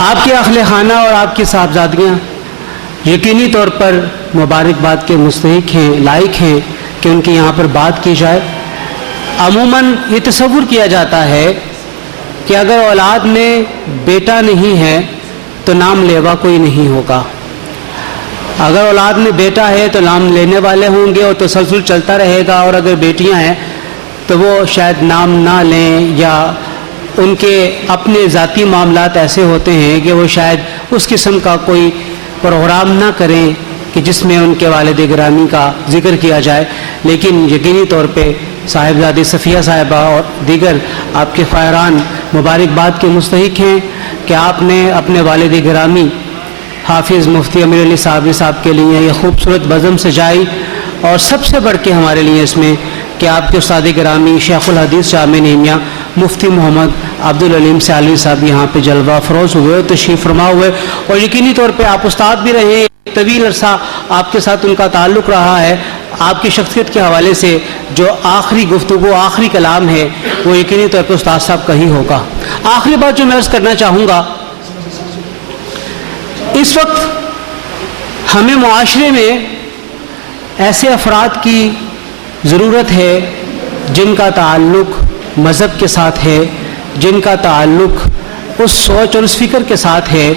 آپ کے اہل خانہ اور آپ کی صاحبزادیاں یقینی طور پر مبارکباد کے مستحق ہیں، لائق ہیں کہ ان کی یہاں پر بات کی جائے۔ عموماً یہ تصور کیا جاتا ہے کہ اگر اولاد میں بیٹا نہیں ہے تو نام لیوا کوئی نہیں ہوگا، اگر اولاد میں بیٹا ہے تو نام لینے والے ہوں گے اور تسلسل چلتا رہے گا، اور اگر بیٹیاں ہیں تو وہ شاید نام نہ لیں، یا ان کے اپنے ذاتی معاملات ایسے ہوتے ہیں کہ وہ شاید اس قسم کا کوئی پروگرام نہ کریں کہ جس میں ان کے والد گرامی کا ذکر کیا جائے۔ لیکن یقینی طور پہ صاحبزادی صفیہ صاحبہ اور دیگر آپ کے خیران مبارکباد کے مستحق ہیں کہ آپ نے اپنے والد گرامی حافظ مفتی امیر علی صابری صاحب کے لیے یہ خوبصورت بزم سجائی، اور سب سے بڑھ کے ہمارے لیے اس میں کہ آپ کے استاد گرامی شیخ الحدیث جامع نعیمیہ مفتی محمد عبدالعلیم سیالوی صاحب یہاں پہ جلوہ افروز ہوئے، تشریف فرما ہوئے، اور یقینی طور پہ آپ استاد بھی رہے، طویل عرصہ آپ کے ساتھ ان کا تعلق رہا ہے۔ آپ کی شخصیت کے حوالے سے جو آخری گفتگو، آخری کلام ہے وہ یقینی طور پہ استاد صاحب کا ہی ہوگا۔ آخری بات جو میں عرض کرنا چاہوں گا، اس وقت ہمیں معاشرے میں ایسے افراد کی ضرورت ہے جن کا تعلق مذہب کے ساتھ ہے، جن کا تعلق اس سوچ اور اس فکر کے ساتھ ہے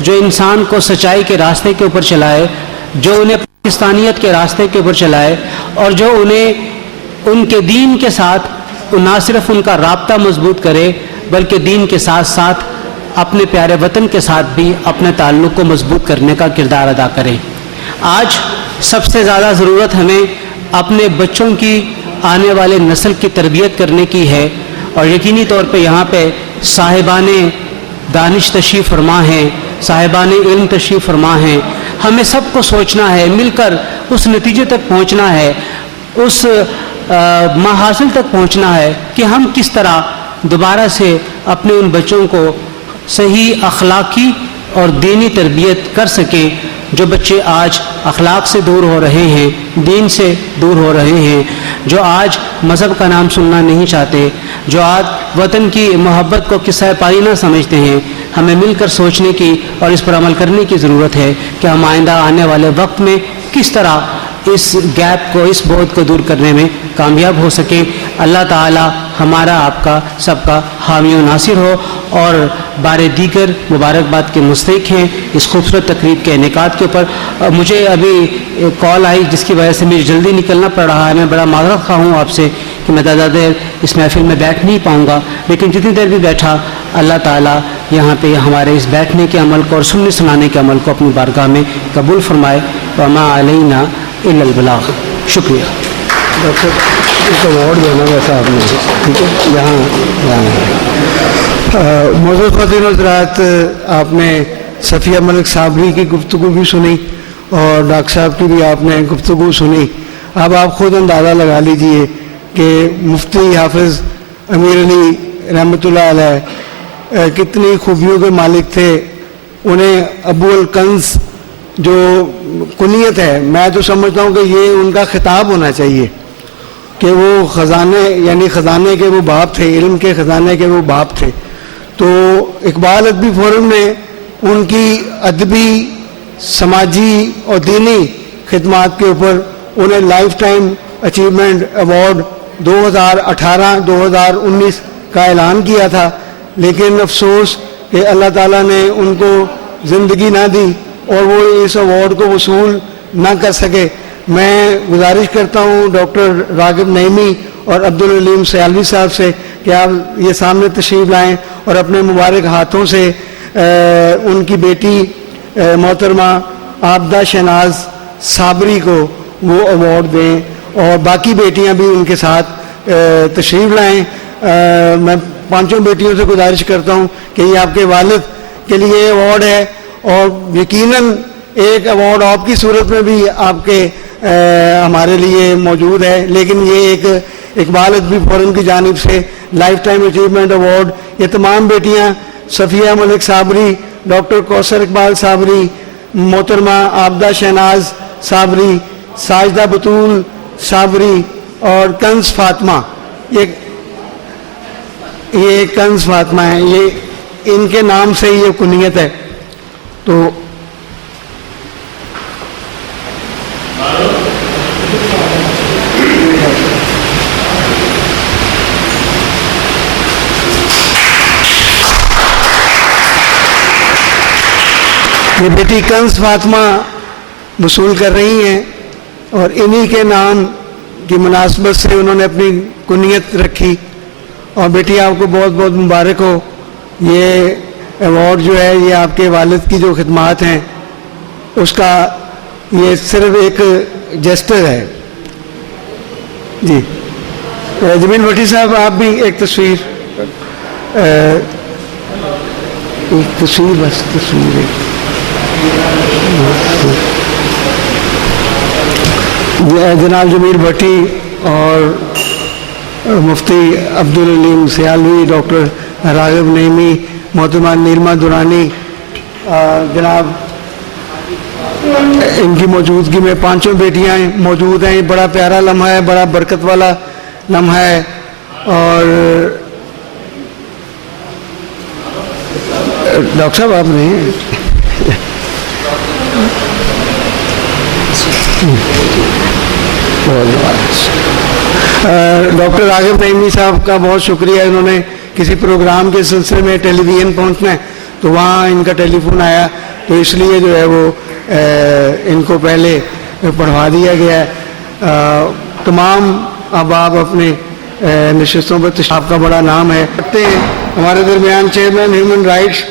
جو انسان کو سچائی کے راستے کے اوپر چلائے، جو انہیں پاکستانیت کے راستے کے اوپر چلائے، اور جو انہیں ان کے دین کے ساتھ نہ صرف ان کا رابطہ مضبوط کرے بلکہ دین کے ساتھ ساتھ اپنے پیارے وطن کے ساتھ بھی اپنے تعلق کو مضبوط کرنے کا کردار ادا کریں۔ آج سب سے زیادہ ضرورت ہمیں اپنے بچوں کی، آنے والے نسل کی تربیت کرنے کی ہے، اور یقینی طور پہ یہاں پہ صاحبان دانش تشریف فرما ہیں، صاحبان علم تشریف فرما ہیں۔ ہمیں سب کو سوچنا ہے، مل کر اس نتیجے تک پہنچنا ہے، اس محاصل تک پہنچنا ہے کہ ہم کس طرح دوبارہ سے اپنے ان بچوں کو صحیح اخلاقی اور دینی تربیت کر سکیں۔ جو بچے آج اخلاق سے دور ہو رہے ہیں، دین سے دور ہو رہے ہیں، جو آج مذہب کا نام سننا نہیں چاہتے، جو آج وطن کی محبت کو قصہ پائی نہ سمجھتے ہیں، ہمیں مل کر سوچنے کی اور اس پر عمل کرنے کی ضرورت ہے کہ ہم آئندہ آنے والے وقت میں کس طرح اس گیپ کو، اس بوجھ کو دور کرنے میں کامیاب ہو سکیں۔ اللہ تعالی ہمارا، آپ کا، سب کا حامی و ناصر ہو، اور بار دیگر مبارکباد کے مستحق ہیں اس خوبصورت تقریب کے انعقاد کے اوپر۔ مجھے ابھی کال آئی جس کی وجہ سے مجھے جلدی نکلنا پڑ رہا ہے، میں بڑا معذرت خواہ ہوں آپ سے کہ میں زیادہ دیر اس محفل میں بیٹھ نہیں پاؤں گا، لیکن جتنی دیر بھی بیٹھا اللہ تعالیٰ یہاں پہ ہمارے اس بیٹھنے کے عمل کو اور سننے سنانے کے عمل کو اپنی بارگاہ میں قبول فرمائے۔ وما علینا الا البلاغ۔ شکریہ۔ ڈاکٹر ایک اوارڈ دینا ویسا آپ نے، ٹھیک ہے، یہاں معزز خواتین و حضرات، آپ نے صفیہ ملک صابری کی گفتگو بھی سنی اور ڈاکٹر صاحب کی بھی آپ نے گفتگو سنی۔ اب آپ خود اندازہ لگا لیجئے کہ مفتی حافظ امیر علی رحمۃ اللہ علیہ کتنی خوبیوں کے مالک تھے۔ انہیں ابو الکنز جو کنیت ہے، میں تو سمجھتا ہوں کہ یہ ان کا خطاب ہونا چاہیے کہ وہ خزانے، یعنی خزانے کے وہ باپ تھے، علم کے خزانے کے وہ باپ تھے۔ تو اقبال ادبی فورم نے ان کی ادبی، سماجی اور دینی خدمات کے اوپر انہیں لائف ٹائم اچیومنٹ ایوارڈ 2018-2019 کا اعلان کیا تھا، لیکن افسوس کہ اللہ تعالیٰ نے ان کو زندگی نہ دی اور وہ اس ایوارڈ کو وصول نہ کر سکے۔ میں گزارش کرتا ہوں ڈاکٹر راغب نعیمی اور عبدالعلیم سیالوی صاحب سے کہ آپ یہ سامنے تشریف لائیں اور اپنے مبارک ہاتھوں سے ان کی بیٹی محترمہ عابدہ شہناز صابری کو وہ ایوارڈ دیں، اور باقی بیٹیاں بھی ان کے ساتھ تشریف لائیں۔ میں پانچوں بیٹیوں سے گزارش کرتا ہوں کہ یہ آپ کے والد کے لیے ایوارڈ ہے، اور یقیناً ایک ایوارڈ آپ کی صورت میں بھی آپ کے ہمارے لیے موجود ہے، لیکن یہ ایک اقبال ادبی فورم کی جانب سے لائف ٹائم اچیومنٹ ایوارڈ یہ تمام بیٹیاں صفیہ ملک صابری، ڈاکٹر کوثر اقبال صابری، محترمہ عابدہ شہناز صابری، ساجدہ بطول صابری اور کنز فاطمہ، یہ کنز فاطمہ ہیں، یہ ان کے نام سے یہ کنیت ہے. تو یہ بیٹی کنز فاطمہ وصول کر رہی ہیں اور انہی کے نام کی مناسبت سے انہوں نے اپنی کنیت رکھی. اور بیٹی آپ کو بہت بہت مبارک ہو. یہ ایوارڈ جو ہے یہ آپ کے والد کی جو خدمات ہیں اس کا یہ صرف ایک جسٹر ہے. جی جمیل بھٹی صاحب آپ بھی ایک تصویر بس تصویر جناب جمیل بھٹی اور مفتی عبدالعلیم سیالوی، ڈاکٹر راغب نعیمی، محترمہ نیلما دورانی، جناب ان کی موجودگی میں پانچوں بیٹیاں موجود ہیں. بڑا پیارا لمحہ ہے، بڑا برکت والا لمحہ ہے. اور ڈاکٹر صاحب آپ نے ڈاکٹر راغب نعیمی صاحب کا بہت شکریہ. انہوں نے کسی پروگرام کے سلسلے میں ٹیلی ویژن پہنچنا ہے تو وہاں ان کا ٹیلی فون آیا تو اس لیے جو ہے وہ ان کو پہلے پڑھوا دیا گیا ہے. تمام اب آپ اپنے نشستوں پر تشریف کا بڑا نام ہے. ہمارے درمیان chairman human rights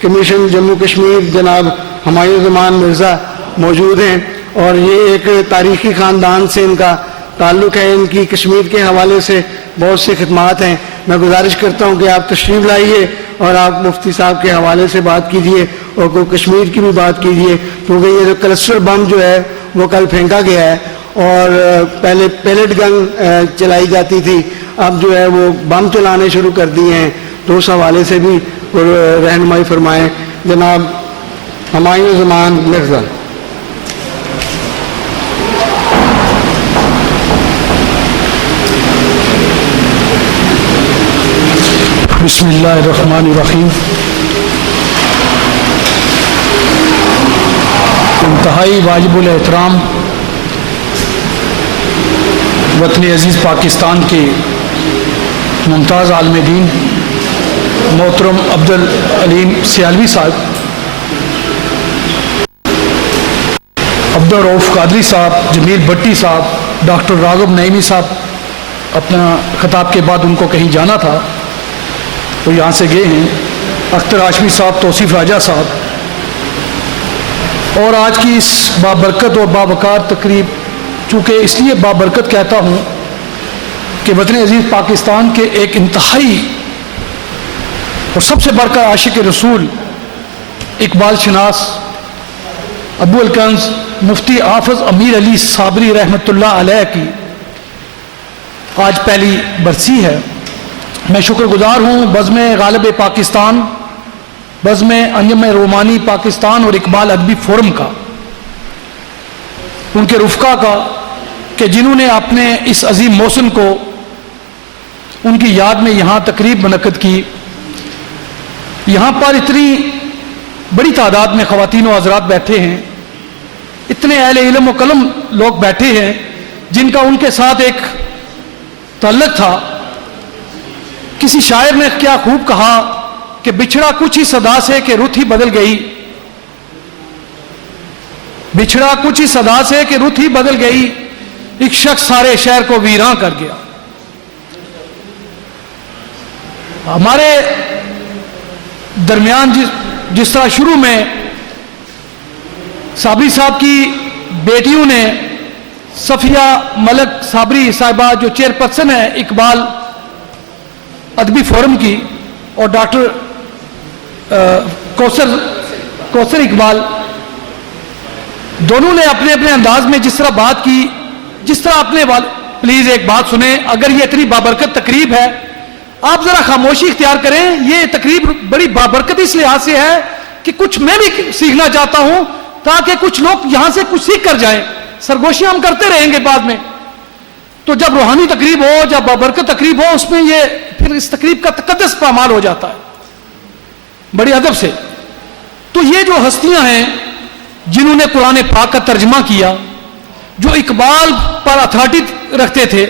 commission Jammu Kashmir جناب ہمایوں زمان مرزا موجود ہیں اور یہ ایک تاریخی خاندان سے ان کا تعلق ہے. ان کی کشمیر کے حوالے سے بہت سی خدمات ہیں. میں گزارش کرتا ہوں کہ آپ تشریف لائیے اور آپ مفتی صاحب کے حوالے سے بات کیجیے اور کوئی کشمیر کی بھی بات کیجیے کیونکہ یہ جو کلسٹر بم جو ہے وہ کل پھینکا گیا ہے اور پہلے پیلٹ گن چلائی جاتی تھی، اب جو ہے وہ بم چلانے شروع کر دیے ہیں. تو اس حوالے سے بھی رہنمائی فرمائیں جناب ہمایوں زمان مرزا. بسم اللہ الرحمن الرحیم. انتہائی واجب الاحترام وطن عزیز پاکستان کے ممتاز عالم دین محترم عبدالعلیم سیالوی صاحب، عبدالرؤف قادری صاحب، جمیل بھٹی صاحب، ڈاکٹر راغب نعیمی صاحب اپنا خطاب کے بعد ان کو کہیں جانا تھا تو یہاں سے گئے ہیں، اختر ہاشمی صاحب، توصیف راجہ صاحب. اور آج کی اس بابرکت اور باوقار تقریب، چونکہ اس لیے بابرکت کہتا ہوں کہ وطن عزیز پاکستان کے ایک انتہائی اور سب سے بڑھ کر عاشق رسول، اقبال شناس، ابو الکنز مفتی حافظ امیر علی صابری رحمۃ اللہ علیہ کی آج پہلی برسی ہے. میں شکر گزار ہوں بزم غالب پاکستان، بزم انجم رومانی پاکستان اور اقبال ادبی فورم کا، ان کے رفقا کا، کہ جنہوں نے اپنے اس عظیم موسم کو ان کی یاد میں یہاں تقریب منعقد کی. یہاں پر اتنی بڑی تعداد میں خواتین و حضرات بیٹھے ہیں، اتنے اہل علم و قلم لوگ بیٹھے ہیں جن کا ان کے ساتھ ایک تعلق تھا. کسی شاعر نے کیا خوب کہا کہ بچھڑا کچھ ہی صدا سے کہ رت ہی بدل گئی، بچھڑا کچھ ہی صدا سے کہ رت ہی بدل گئی، ایک شخص سارے شہر کو ویراں کر گیا. ہمارے درمیان جس طرح شروع میں صابری صاحب کی بیٹیوں نے، صفیہ ملک صابری صاحبہ جو چیئر پرسن ہے اقبال ادبی فورم کی، اور ڈاکٹر کوثر اقبال، دونوں نے اپنے اپنے انداز میں جس طرح بات کی، جس طرح اپنے پلیز ایک بات سنیں. اگر یہ اتنی بابرکت تقریب ہے آپ ذرا خاموشی اختیار کریں. یہ تقریب بڑی بابرکت اس لحاظ سے ہے کہ کچھ میں بھی سیکھنا چاہتا ہوں تاکہ کچھ لوگ یہاں سے کچھ سیکھ کر جائیں. سرگوشیاں ہم کرتے رہیں گے بعد میں، تو جب روحانی تقریب ہو، جب بابرکت تقریب ہو، اس میں یہ پھر اس تقریب کا تقدس پامال ہو جاتا ہے. بڑے ادب سے. تو یہ جو ہستیاں ہیں جنہوں نے قرآن پاک کا ترجمہ کیا، جو اقبال پر اتھارٹی رکھتے تھے،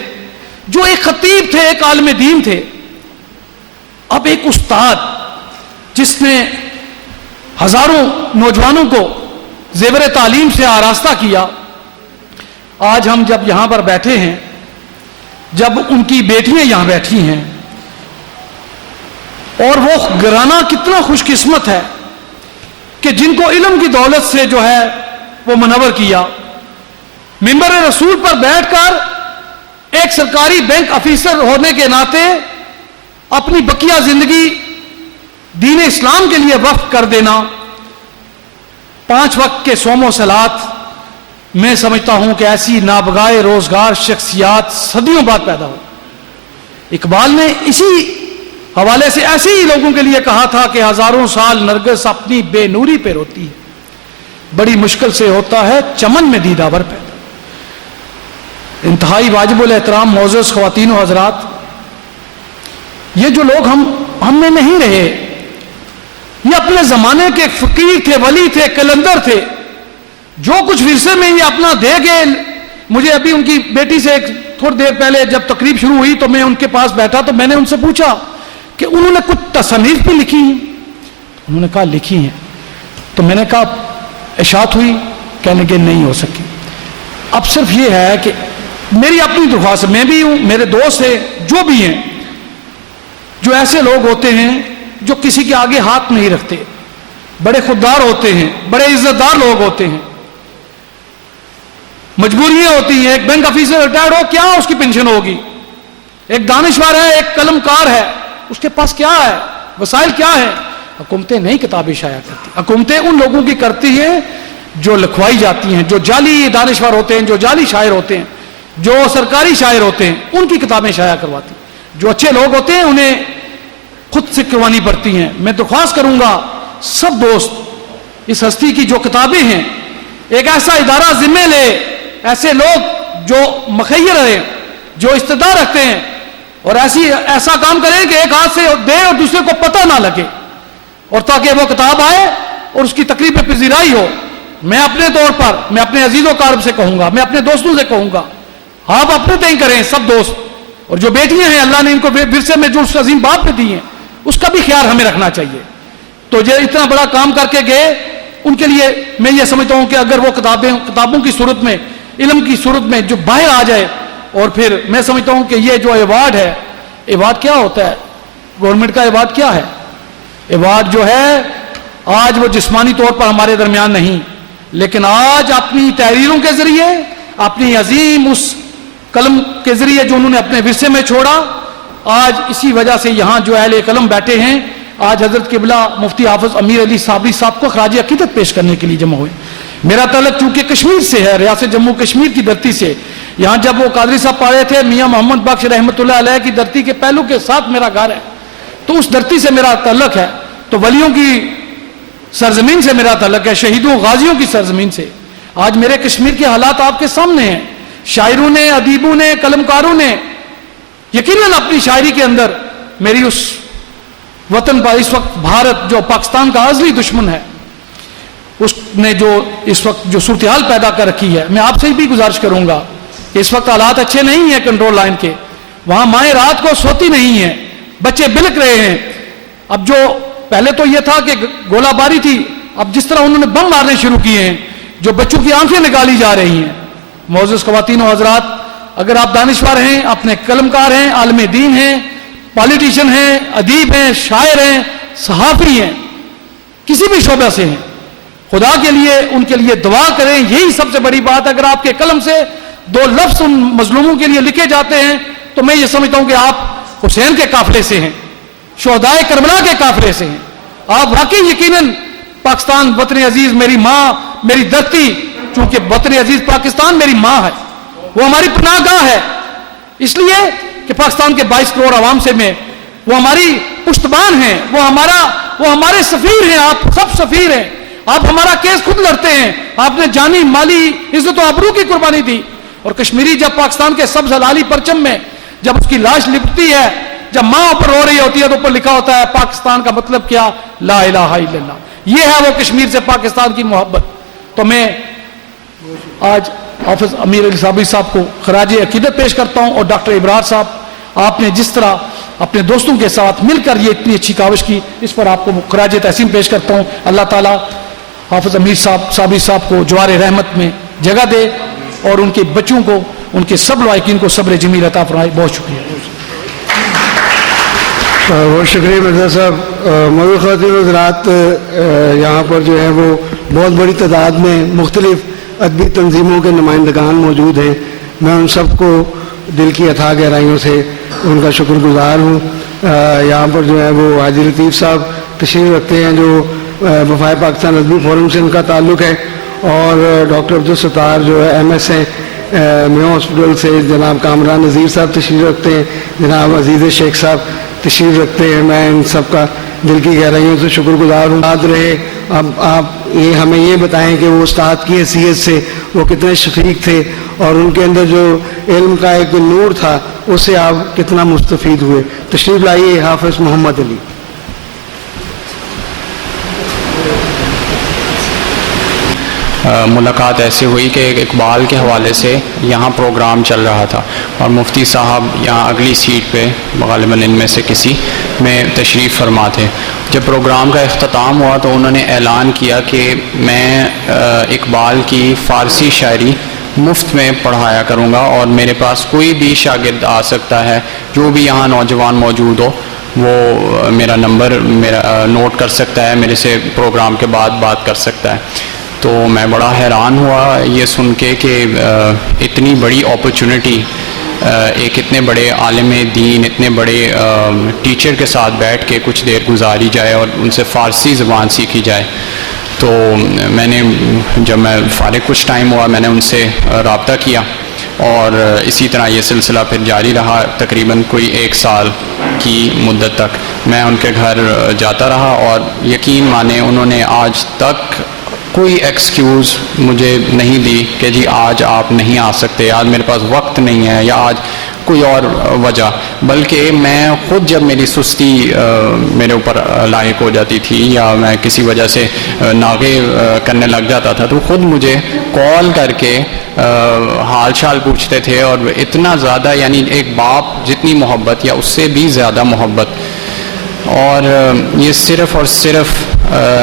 جو ایک خطیب تھے، ایک عالم دین تھے، اب ایک استاد جس نے ہزاروں نوجوانوں کو زیور تعلیم سے آراستہ کیا، آج ہم جب یہاں پر بیٹھے ہیں، جب ان کی بیٹیاں یہاں بیٹھی ہیں، اور وہ گھرانہ کتنا خوش قسمت ہے کہ جن کو علم کی دولت سے جو ہے وہ منور کیا، ممبر رسول پر بیٹھ کر ایک سرکاری بینک افیسر ہونے کے ناطے اپنی بقیہ زندگی دین اسلام کے لیے وقف کر دینا، 5 وقت کے صوم و صلات. میں سمجھتا ہوں کہ ایسی نابغائے روزگار شخصیات صدیوں بعد پیدا ہو. اقبال نے اسی حوالے سے ایسے ہی لوگوں کے لیے کہا تھا کہ ہزاروں سال نرگس اپنی بے نوری پہ روتی ہے، بڑی مشکل سے ہوتا ہے چمن میں دیداور پیدا. انتہائی واجب الاحترام معزز خواتین و حضرات، یہ جو لوگ ہم میں نہیں رہے، یہ اپنے زمانے کے فقیر تھے، ولی تھے، کلندر تھے، جو کچھ ورثے میں یہ اپنا دے گئے. مجھے ابھی ان کی بیٹی سے تھوڑی دیر پہلے جب تقریب شروع ہوئی تو میں ان کے پاس بیٹھا تو میں نے ان سے پوچھا کہ انہوں نے کچھ تصانیف بھی لکھی ہیں؟ انہوں نے کہا لکھی ہیں. تو میں نے کہا اشاعت ہوئی؟ کہنے کہ نہیں ہو سکی. اب صرف یہ ہے کہ میری اپنی درخواست، میں بھی ہوں، میرے دوست ہیں جو بھی ہیں، جو ایسے لوگ ہوتے ہیں جو کسی کے آگے ہاتھ نہیں رکھتے، بڑے خوددار ہوتے ہیں، بڑے عزت دار لوگ ہوتے ہیں، مجبوریاں ہوتی ہیں. ایک بینک آفیسر ریٹائرڈ ہو، کیا اس کی پینشن ہوگی؟ ایک دانشور ہے، ایک قلم کار ہے، اس کے پاس کیا ہے، وسائل کیا ہے؟ حکومتیں نہیں کتابیں شائع کرتی، حکومتیں ان لوگوں کی کرتی ہیں جو لکھوائی جاتی ہیں، جو جعلی دانشور ہوتے ہیں، جو جعلی شاعر ہوتے ہیں، جو سرکاری شاعر ہوتے ہیں، ان کی کتابیں شائع کرواتی ہیں. جو اچھے لوگ ہوتے ہیں انہیں خود سے کروانی پڑتی ہیں. میں درخواست کروں گا سب دوست، اس ہستی کی جو کتابیں ہیں، ایک ایسا ادارہ ذمہ لے، ایسے لوگ جو مخیر ہیں، جو استعداد رکھتے ہیں، اور ایسا کام کریں کہ ایک ہاتھ سے دے اور دوسرے کو پتہ نہ لگے، اور تاکہ وہ کتاب آئے اور اس کی تقریب پذیرائی ہو. میں اپنے طور پر، میں اپنے عزیز و اقارب سے کہوں گا، میں اپنے دوستوں سے کہوں گا، آپ اپنے تئیں کریں سب دوست. اور جو بیٹیاں ہیں اللہ نے ان کو ورثے میں جو اس عظیم باپ پہ دی ہیں، اس کا بھی خیال ہمیں رکھنا چاہیے. تو جو اتنا بڑا کام کر کے گئے، ان کے لیے میں یہ سمجھتا ہوں کہ اگر وہ کتابوں کی صورت میں، علم کی صورت میں جو باہر آ جائے، اور پھر میں سمجھتا ہوں کہ یہ جو ایوارڈ ہے، ایوارڈ کیا ہوتا ہے؟ گورنمنٹ کا ایوارڈ کیا ہے؟ ایوارڈ جو ہے آج وہ جسمانی طور پر ہمارے درمیان نہیں، لیکن آج اپنی تحریروں کے ذریعے، اپنی عظیم اس قلم کے ذریعے جو انہوں نے اپنے ورثے میں چھوڑا، آج اسی وجہ سے یہاں جو اہل قلم بیٹھے ہیں، آج حضرت قبلہ مفتی حافظ امیر علی صابری صاحب کو خراج عقیدت پیش کرنے کے لیے جمع ہوئے. میرا تعلق چونکہ کشمیر سے ہے، ریاست جموں کشمیر کی دھرتی سے، یہاں جب وہ قادری صاحب پڑھے تھے، میاں محمد بخش رحمۃ اللہ علیہ کی دھرتی کے پہلو کے ساتھ میرا گھر ہے، تو اس دھرتی سے میرا تعلق ہے. تو ولیوں کی سرزمین سے میرا تعلق ہے، شہیدوں غازیوں کی سرزمین سے. آج میرے کشمیر کے حالات آپ کے سامنے ہیں. شاعروں نے، ادیبوں نے، قلمکاروں نے یقیناً اپنی شاعری کے اندر میری اس وطن پر، اس وقت بھارت جو پاکستان کا ازلی دشمن ہے، اس نے جو اس وقت جو صورتحال پیدا کر رکھی ہے، میں آپ سے بھی گزارش کروں گا کہ اس وقت حالات اچھے نہیں ہیں کنٹرول لائن کے. وہاں مائیں رات کو سوتی نہیں ہیں، بچے بلک رہے ہیں. اب جو پہلے تو یہ تھا کہ گولہ باری تھی، اب جس طرح انہوں نے بم مارنے شروع کیے ہیں، جو بچوں کی آنکھیں نکالی جا رہی ہیں. معزز خواتین و حضرات، اگر آپ دانشور ہیں، اپنے قلمکار ہیں، عالم دین ہیں، پالیٹیشین ہیں، ادیب ہیں، شاعر ہیں، صحافی ہیں، کسی بھی شعبہ سے ہیں، خدا کے لیے ان کے لیے دعا کریں. یہی سب سے بڑی بات. اگر آپ کے قلم سے 2 لفظ ان مظلوموں کے لیے لکھے جاتے ہیں تو میں یہ سمجھتا ہوں کہ آپ حسین کے قافلے سے ہیں، شہدائے کربلا کے قافلے سے ہیں. آپ واقعی یقیناً پاکستان وطن عزیز، میری ماں، میری دھرتی، چونکہ وطن عزیز پاکستان میری ماں ہے، وہ ہماری پناہ گاہ ہے، اس لیے کہ پاکستان کے 22 کروڑ عوام سے میں وہ ہماری پشتبان ہیں، وہ ہمارے سفیر ہیں. آپ سب سفیر ہیں، آپ ہمارا کیس خود لڑتے ہیں. آپ نے جانی مالی عزت و آبرو کی قربانی دی. اور کشمیری جب پاکستان کے سبز ہلالی پرچم میں جب اس کی لاش لپٹتی ہے، جب ماں اوپر رو رہی ہوتی ہے تو اوپر لکھا ہوتا ہے پاکستان کا مطلب کیا؟ لا الہ الا اللہ. یہ ہے وہ کشمیر سے پاکستان کی محبت. تو میں آج حافظ امیر علی صابری صاحب کو خراج عقیدت پیش کرتا ہوں, اور ڈاکٹر ابرار صاحب, آپ نے جس طرح اپنے دوستوں کے ساتھ مل کر یہ اتنی اچھی کاوش کی, اس پر آپ کو خراج تحسین پیش کرتا ہوں. اللہ تعالیٰ حافظ امیر صابری صاحب کو جوار رحمت میں جگہ دے, اور ان کے بچوں کو, ان کے سب لائقین کو صبر جمیل عطا فرمائے. بہت شکریہ. بہت شکریہ مرزا صاحب. مگر خواتین حضرات, یہاں پر جو ہے وہ بہت بڑی تعداد میں مختلف ادبی تنظیموں کے نمائندگان موجود ہیں. میں ان سب کو دل کی اتھاہ گہرائیوں سے ان کا شکر گزار ہوں. یہاں پر جو ہے وہ حاجی لطیف صاحب تشریف رکھتے ہیں جو وفائے پاکستان ادبی فورم سے ان کا تعلق ہے, اور ڈاکٹر عبدالستار جو ہے MS ہیں میو ہاسپٹل سے, جناب کامران نذیر صاحب تشریف رکھتے ہیں, جناب عزیز شیخ صاحب تشریف رکھتے ہیں. میں ان سب کا دل کی گہرائیوں سے شکر گزار ہوں. یاد رہے, اب آپ ہمیں یہ بتائیں کہ وہ استاد کی حیثیت سے وہ کتنے شفیق تھے, اور ان کے اندر جو علم کا ایک نور تھا اس سے آپ کتنا مستفید ہوئے. تشریف لائیے حافظ محمد علی. ملاقات ایسے ہوئی کہ اقبال کے حوالے سے یہاں پروگرام چل رہا تھا, اور مفتی صاحب یہاں اگلی سیٹ پہ غالباً ان میں سے کسی میں تشریف فرما تھے. جب پروگرام کا اختتام ہوا تو انہوں نے اعلان کیا کہ میں اقبال کی فارسی شاعری مفت میں پڑھایا کروں گا, اور میرے پاس کوئی بھی شاگرد آ سکتا ہے, جو بھی یہاں نوجوان موجود ہو وہ میرا نمبر نوٹ کر سکتا ہے, میرے سے پروگرام کے بعد بات کر سکتا ہے. تو میں بڑا حیران ہوا یہ سن کے کہ اتنی بڑی اپرچونٹی ایک اتنے بڑے عالم دین, اتنے بڑے ٹیچر کے ساتھ بیٹھ کے کچھ دیر گزاری جائے اور ان سے فارسی زبان سیکھی جائے. تو میں نے جب میں فارغ کچھ ٹائم ہوا میں نے ان سے رابطہ کیا, اور اسی طرح یہ سلسلہ پھر جاری رہا. تقریباً کوئی 1 سال کی مدت تک میں ان کے گھر جاتا رہا, اور یقین مانیں انہوں نے آج تک کوئی ایکسکیوز مجھے نہیں دی کہ جی آج آپ نہیں آ سکتے, آج میرے پاس وقت نہیں ہے, یا آج کوئی اور وجہ. بلکہ میں خود جب میری سستی میرے اوپر لاحق ہو جاتی تھی, یا میں کسی وجہ سے ناغے کرنے لگ جاتا تھا, تو خود مجھے کال کر کے حال چال پوچھتے تھے, اور اتنا زیادہ, یعنی ایک باپ جتنی محبت یا اس سے بھی زیادہ محبت. اور یہ صرف اور صرف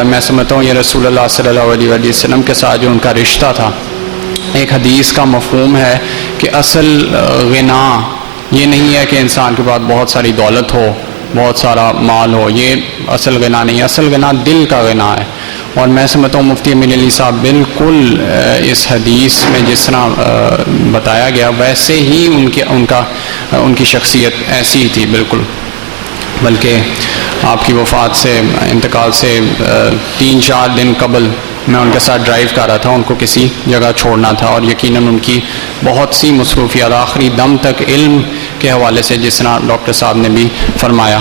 میں سمجھتا ہوں یہ رسول اللہ صلی اللہ علیہ وسلم کے ساتھ جو ان کا رشتہ تھا. ایک حدیث کا مفہوم ہے کہ اصل غنا یہ نہیں ہے کہ انسان کے پاس بہت ساری دولت ہو, بہت سارا مال ہو, یہ اصل غنا نہیں ہے. اصل غنا دل کا غنا ہے. اور میں سمجھتا ہوں مفتی امین علی صاحب بالکل اس حدیث میں جس طرح بتایا گیا ویسے ہی ان کی شخصیت ایسی ہی تھی بالکل. بلکہ آپ کی وفات سے, انتقال سے 3-4 دن قبل میں ان کے ساتھ ڈرائیو کر رہا تھا, ان کو کسی جگہ چھوڑنا تھا, اور یقیناً ان کی بہت سی مصروفیات آخری دم تک علم کے حوالے سے, جس طرح ڈاکٹر صاحب نے بھی فرمایا,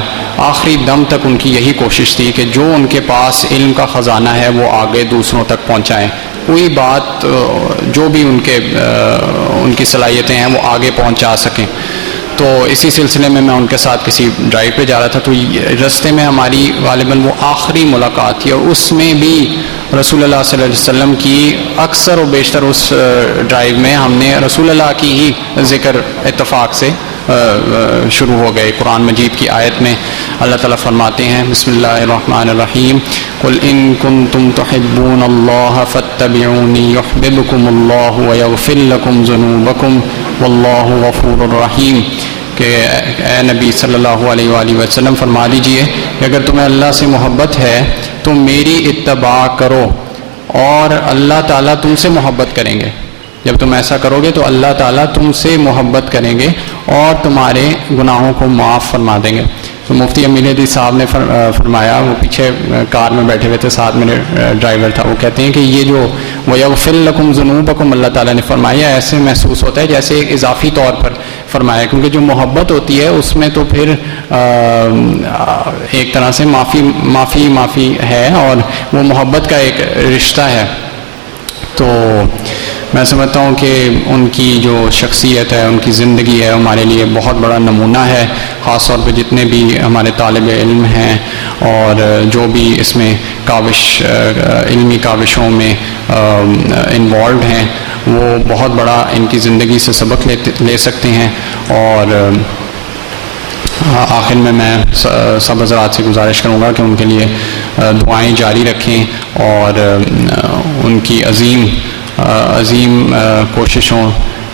آخری دم تک ان کی یہی کوشش تھی کہ جو ان کے پاس علم کا خزانہ ہے وہ آگے دوسروں تک پہنچائیں. کوئی بات جو بھی ان کی صلاحیتیں ہیں وہ آگے پہنچا سکیں. تو اسی سلسلے میں ان کے ساتھ کسی ڈرائیو پہ جا رہا تھا, تو رستے میں ہماری غالباً وہ آخری ملاقات تھی, اور اس میں بھی رسول اللہ صلی اللہ علیہ وسلم کی اکثر و بیشتر اس ڈرائیو میں ہم نے رسول اللہ کی ہی ذکر اتفاق سے شروع ہو گئے. قرآن مجید کی آیت میں اللہ تعالیٰ فرماتے ہیں بسم اللہ الرحمن الرحیم قل ان کنتم تحبون اللہ فاتبعونی یحببکم اللہ ویغفر لکم ذنوبکم واللہ غفور الرحیم. کہ اے نبی صلی اللہ علیہ وآلہ وسلم فرما دیجئے کہ اگر تمہیں اللہ سے محبت ہے تو میری اتباع کرو, اور اللہ تعالیٰ تم سے محبت کریں گے. جب تم ایسا کرو گے تو اللہ تعالیٰ تم سے محبت کریں گے اور تمہارے گناہوں کو معاف فرما دیں گے. تو مفتی امین علی صاحب نے فرمایا, وہ پیچھے کار میں بیٹھے ہوئے تھے, ساتھ میرے ڈرائیور تھا, وہ کہتے ہیں کہ یہ جو وَيَغْفِرْ لَكُمْ ذُنُوبَكُمْ اللہ تعالیٰ نے فرمایا, ایسے محسوس ہوتا ہے جیسے ایک اضافی طور پر فرمایا, کیونکہ جو محبت ہوتی ہے اس میں تو پھر ایک طرح سے معافی ہے, اور وہ محبت کا ایک رشتہ ہے. تو میں سمجھتا ہوں کہ ان کی جو شخصیت ہے، ان کی زندگی ہے، ہمارے لیے بہت بڑا نمونہ ہے، خاص طور پہ جتنے بھی ہمارے طالب علم ہیں اور جو بھی اس میں علمی کاوشوں میں انوالوڈ ہیں، وہ بہت بڑا ان کی زندگی سے سبق لے سکتے ہیں. اور آخر میں سب حضرات سے گزارش کروں گا کہ ان کے لیے دعائیں جاری رکھیں اور ان کی عظیم کوششوں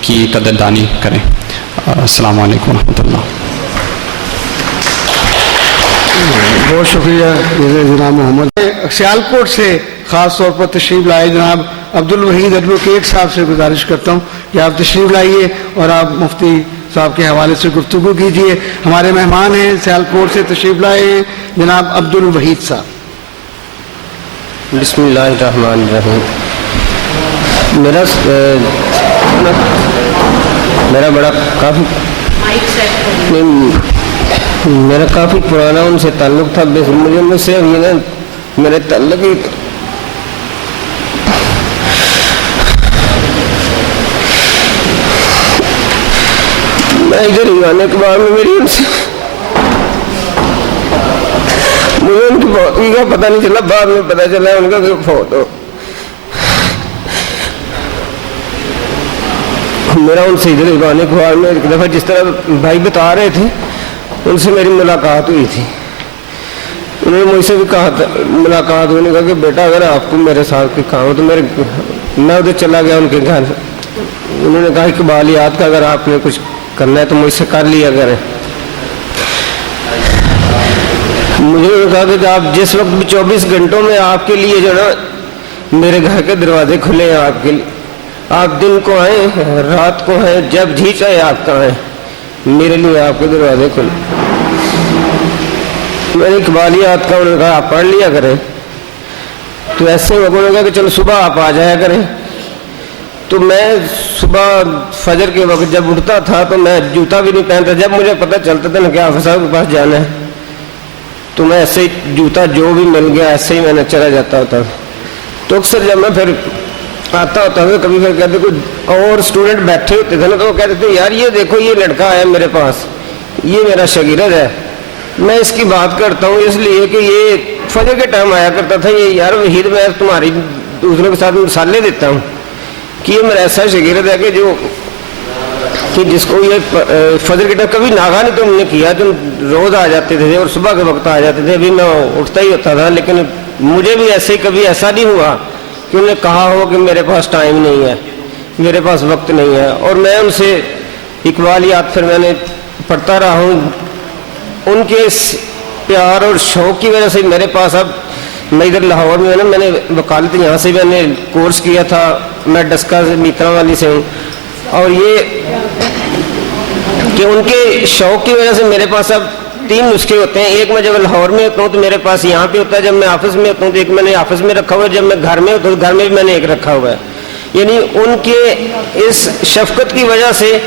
کی قدردانی کریں. السلام علیکم ورحمۃ اللہ. بہت شکریہ جناب محمد. سیالکوٹ سے خاص طور پر تشریف لائے جناب عبدالوحید ایڈوکیٹ صاحب سے گزارش کرتا ہوں کہ آپ تشریف لائیے اور آپ مفتی صاحب کے حوالے سے گفتگو کیجیے. ہمارے مہمان ہیں سیالکوٹ سے تشریف لائے ہیں جناب عبدالوحید صاحب. بسم اللہ الرحمن الرحیم. میرا کافی پرانا ان سے تعلق تھا. مجھ سے میرے تعلق ہی میں ادھر ہی آنے کے بعد میں میری ان سے مجھے ان کی موت کا پتہ نہیں چلا. بعد میں پتہ چلا ان کا فوت ہو. میرا ان سے ادھر آنے کے بعد میں ایک دفعہ جس طرح بھائی بتا رہے تھے ان سے میری ملاقات ہوئی تھی. انہوں نے مجھ سے بھی کہا تھا ملاقات ہونے کا کہ بیٹا اگر آپ کو میرے ساتھ کوئی کام ہو تو میں ادھر چلا گیا ان کے گھر. انہوں نے کہا اقبالیات کا اگر آپ نے کچھ کرنا ہے تو مجھ سے کر لیا کریں. مجھے کہا کہ آپ جس وقت بھی 24 گھنٹوں میں آپ کے لیے جو نا میرے گھر کے دروازے کھلے ہیں آپ کے لیے. آپ دن کو آئیں رات کو آئیں جب جی چاہے آپ کا آئیں میرے لیے آپ کے دروازے کھلے. میں نے اقبالیات کا انہوں نے کہا آپ پڑھ لیا کریں. تو ایسے انہوں نے کہا کہ چلو صبح آپ آ جایا کریں. تو میں صبح فجر کے وقت جب اٹھتا تھا تو میں جوتا بھی نہیں پہنتا. جب مجھے پتہ چلتا تھا نا کہ حافظ صاحب کے پاس جانا ہے تو میں ایسے ہی جوتا جو بھی مل گیا ایسے ہی میں نے چلا جاتا ہوتا. تو اکثر جب میں پھر آتا ہوتا تھا کبھی پھر کہتے کوئی اور اسٹوڈنٹ بیٹھے ہوتے تھے نا تو وہ کہتے تھے یار یہ دیکھو یہ لڑکا ہے میرے پاس یہ میرا شاگرد ہے. میں اس کی بات کرتا ہوں اس لیے کہ یہ فجر کے ٹائم آیا کرتا تھا. یہ یار وحید میں تمہاری دوسروں کے ساتھ مثالیں دیتا ہوں کہ یہ میرا ایسا شاگرد ہے کہ جس کو یہ فجر کے ٹائم کبھی ناغا نہیں تم نے کیا. تم روز آ جاتے تھے اور صبح کے وقت آ جاتے تھے. ابھی میں اٹھتا ہی ہوتا تھا لیکن مجھے بھی ایسے ہی کبھی ایسا نہیں ہوا کہ انہوں نے کہا ہو کہ میرے پاس ٹائم نہیں ہے میرے پاس وقت نہیں ہے. اور میں ان سے اقبالیات پھر میں نے پڑھتا رہا ہوں. ان کے اس پیار اور شوق کی وجہ سے میرے پاس اب میں ادھر لاہور میں میں نے وکالت یہاں سے میں نے کورس کیا تھا. میں ڈسکا سے میترا والی سے ہوں. اور یہ کہ ان کے شوق کی وجہ سے میرے پاس اب 3 نسخے ہوتے ہیں. ایک میں جب لاہور میں ہوتا ہوں تو میرے پاس یہاں پہ ہوتا ہے. جب میں آفس میں ہوتا ہوں تو ایک میں نے آفس میں رکھا ہوا ہے. جب میں گھر میں ہوتا ہوں گھر میں بھی میں نے ایک رکھا ہوا ہے. یعنی ان کے اس شفقت کی وجہ سے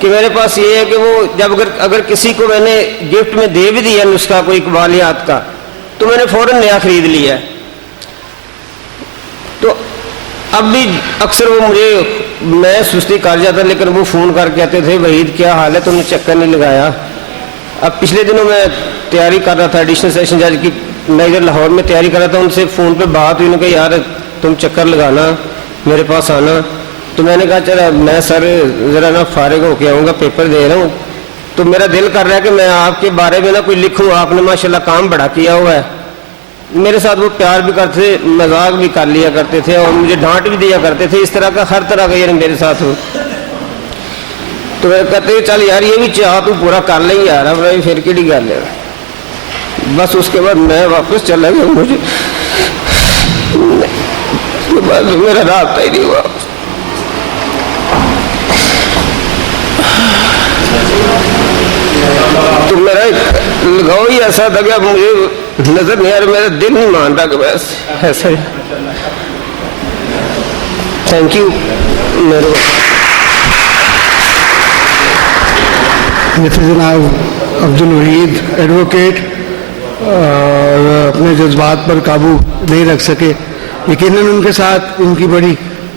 کہ میرے پاس یہ ہے کہ وہ جب اگر کسی کو میں نے گفٹ میں دے بھی دیا نسخہ کوئی اقبالیات کا تو میں نے فوراً نیا خرید لیا ہے. تو اب بھی اکثر وہ مجھے میں سستی کر جاتا لیکن وہ فون کر کے کہتے تھے وحید کیا حال ہے تم نے چکر نہیں لگایا. اب پچھلے دنوں میں تیاری کر رہا تھا ایڈیشنل سیشن جج کی. میں ادھر لاہور میں تیاری کر رہا تھا. ان سے فون پہ بات ہوئی کہ یار تم چکر لگانا میرے پاس آنا. تو میں نے کہا چلا میں سر ذرا نا فارغ ہو کے آؤں گا پیپر دے رہا ہوں. تو میرا دل کر رہا ہے کہ میں آپ کے بارے میں نا کوئی لکھوں. آپ نے ماشاءاللہ کام بڑا کیا ہوا ہے. میرے ساتھ وہ پیار بھی کرتے تھے مذاق بھی کر لیا کرتے تھے اور مجھے ڈانٹ بھی دیا کرتے تھے. اس طرح کا ہر طرح کا یار میرے ساتھ ہو. تو وہ کہتے چل یار یہ بھی چاہ تو پورا کر لیں یار اب پھر کیڑی گل ہے. بس اس کے بعد میں واپس چلا گیا. مجھے میرا رابطہ ہی نہیں ہوا. تو میرا لگاؤ ہی ایسا تھا کہ مجھے نظر نہیں آ رہا. میرا دل نہیں مانتا کہ بس ایسا ہی. Thank you. میرے جناب عبدالوحید ایڈوکیٹ اپنے جذبات پر قابو نہیں رکھ سکے. یقیناً ان کے ساتھ ان کی بڑی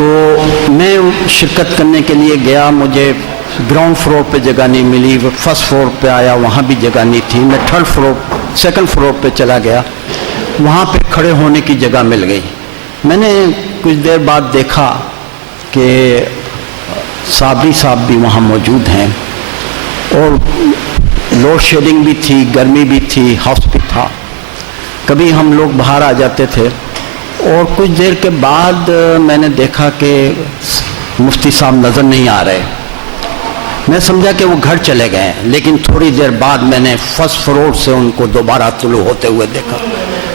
تو میں شرکت کرنے کے لیے گیا, مجھے گراؤنڈ فلور پہ جگہ نہیں ملی, فرسٹ فلور پہ آیا, وہاں بھی جگہ نہیں تھی. میں سیکنڈ فلور پہ چلا گیا, وہاں پہ کھڑے ہونے کی جگہ مل گئی. میں نے کچھ دیر بعد دیکھا کہ صابری صاحب بھی وہاں موجود ہیں, اور لوڈ شیڈنگ بھی تھی, گرمی بھی تھی, ہاؤس بھی تھا. کبھی ہم لوگ باہر آ جاتے تھے, اور کچھ دیر کے بعد میں نے دیکھا کہ مفتی صاحب نظر نہیں آ رہے. میں سمجھا کہ وہ گھر چلے گئے ہیں, لیکن تھوڑی دیر بعد میں نے فرسٹ فلور سے ان کو دوبارہ طلوع ہوتے ہوئے دیکھا.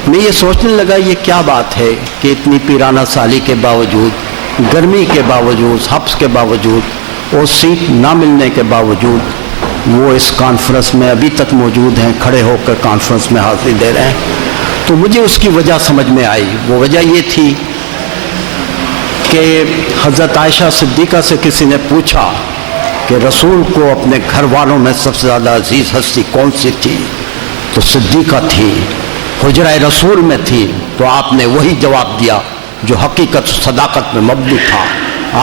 میں یہ سوچنے لگا یہ کیا بات ہے کہ اتنی پیرانہ سالی کے باوجود, گرمی کے باوجود, حبس کے باوجود اور سیٹ نہ ملنے کے باوجود وہ اس کانفرنس میں ابھی تک موجود ہیں, کھڑے ہو کر کانفرنس میں حاضری دے رہے ہیں. تو مجھے اس کی وجہ سمجھ میں آئی. وہ وجہ یہ تھی کہ حضرت عائشہ صدیقہ سے کسی نے پوچھا کہ رسول کو اپنے گھر والوں میں سب سے زیادہ عزیز ہستی کون سی تھی, تو صدیقہ تھی, حجرہ رسول میں تھی. تو آپ نے وہی جواب دیا جو حقیقت صداقت میں مبنی تھا.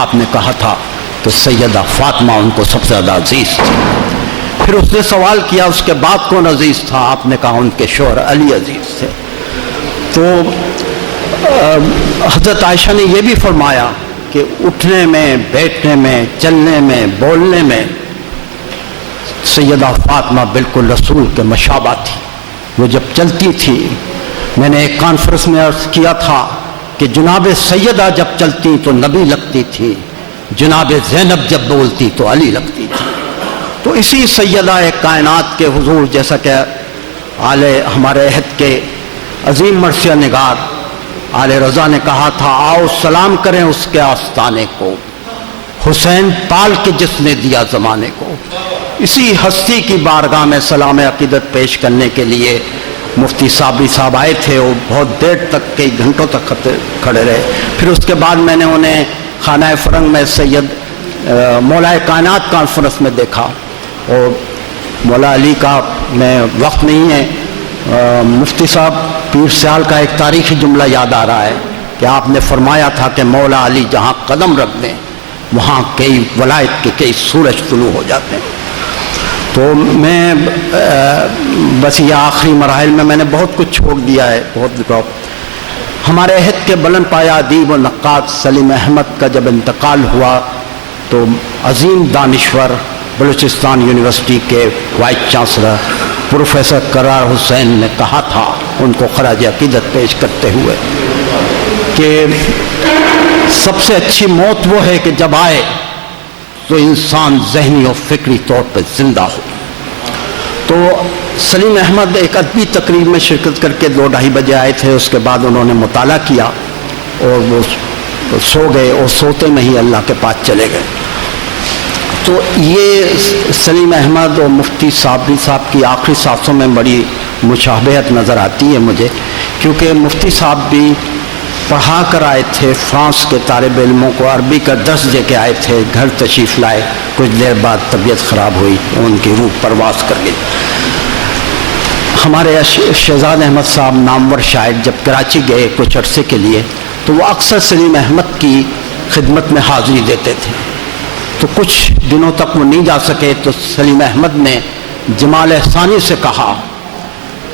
آپ نے کہا تھا کہ سیدہ فاطمہ ان کو سب سے زیادہ عزیز تھی. پھر اس نے سوال کیا اس کے بعد کون عزیز تھا, آپ نے کہا ان کے شوہر علی عزیز تھے. تو حضرت عائشہ نے یہ بھی فرمایا کہ اٹھنے میں, بیٹھنے میں, چلنے میں, بولنے میں سیدہ فاطمہ بالکل رسول کے مشابہ تھی. وہ جب چلتی تھی, میں نے ایک کانفرنس میں عرض کیا تھا کہ جناب سیدہ جب چلتی تو نبی لگتی تھی, جناب زینب جب بولتی تو علی لگتی تھی. تو اسی سیدہ کائنات کے حضور, جیسا کہ ہمارے عہد کے عظیم مرثیہ نگار آل رضا نے کہا تھا, آؤ سلام کریں اس کے آستانے کو, حسین پال کے جس نے دیا زمانے کو. اسی ہستی کی بارگاہ میں سلام عقیدت پیش کرنے کے لیے مفتی صابری صاحب آئے تھے. وہ بہت دیر تک, کئی گھنٹوں تک کھڑے رہے. پھر اس کے بعد میں نے انہیں خانہ فرنگ میں سید مولا کائنات کانفرنس میں دیکھا. اور مولا علی کا میں وقت نہیں ہے, مفتی صاحب پیر سیال کا ایک تاریخی جملہ یاد آ رہا ہے کہ آپ نے فرمایا تھا کہ مولا علی جہاں قدم رکھ دیں وہاں کئی ولایت کے کئی سورج طلوع ہو جاتے ہیں. تو میں بس یہ آخری مراحل میں نے بہت کچھ چھوڑ دیا ہے, بہت. ہمارے عہد کے بلند پایہ ادیب و نقاد سلیم احمد کا جب انتقال ہوا تو عظیم دانشور بلوچستان یونیورسٹی کے وائس چانسلر پروفیسر قرار حسین نے کہا تھا ان کو خراج عقیدت پیش کرتے ہوئے کہ سب سے اچھی موت وہ ہے کہ جب آئے تو انسان ذہنی اور فکری طور پر زندہ ہو. تو سلیم احمد ایک ادبی تقریب میں شرکت کر کے 2-2:30 بجے آئے تھے. اس کے بعد انہوں نے مطالعہ کیا اور وہ سو گئے, اور سوتے میں ہی اللہ کے پاس چلے گئے. تو یہ سلیم احمد اور مفتی صابری صاحب کی آخری سانسوں میں بڑی مشابہت نظر آتی ہے مجھے, کیونکہ مفتی صاحب بھی پڑھا کر آئے تھے, فرانس کے طالب علموں کو عربی کا درس دے کے آئے تھے, گھر تشریف لائے. کچھ دیر بعد طبیعت خراب ہوئی, ان کی روح پرواز کر گئی. ہمارے شہزاد احمد صاحب نامور شاعر جب کراچی گئے کچھ عرصے کے لیے تو وہ اکثر سلیم احمد کی خدمت میں حاضری دیتے تھے. تو کچھ دنوں تک وہ نہیں جا سکے تو سلیم احمد نے جمال احسانی سے کہا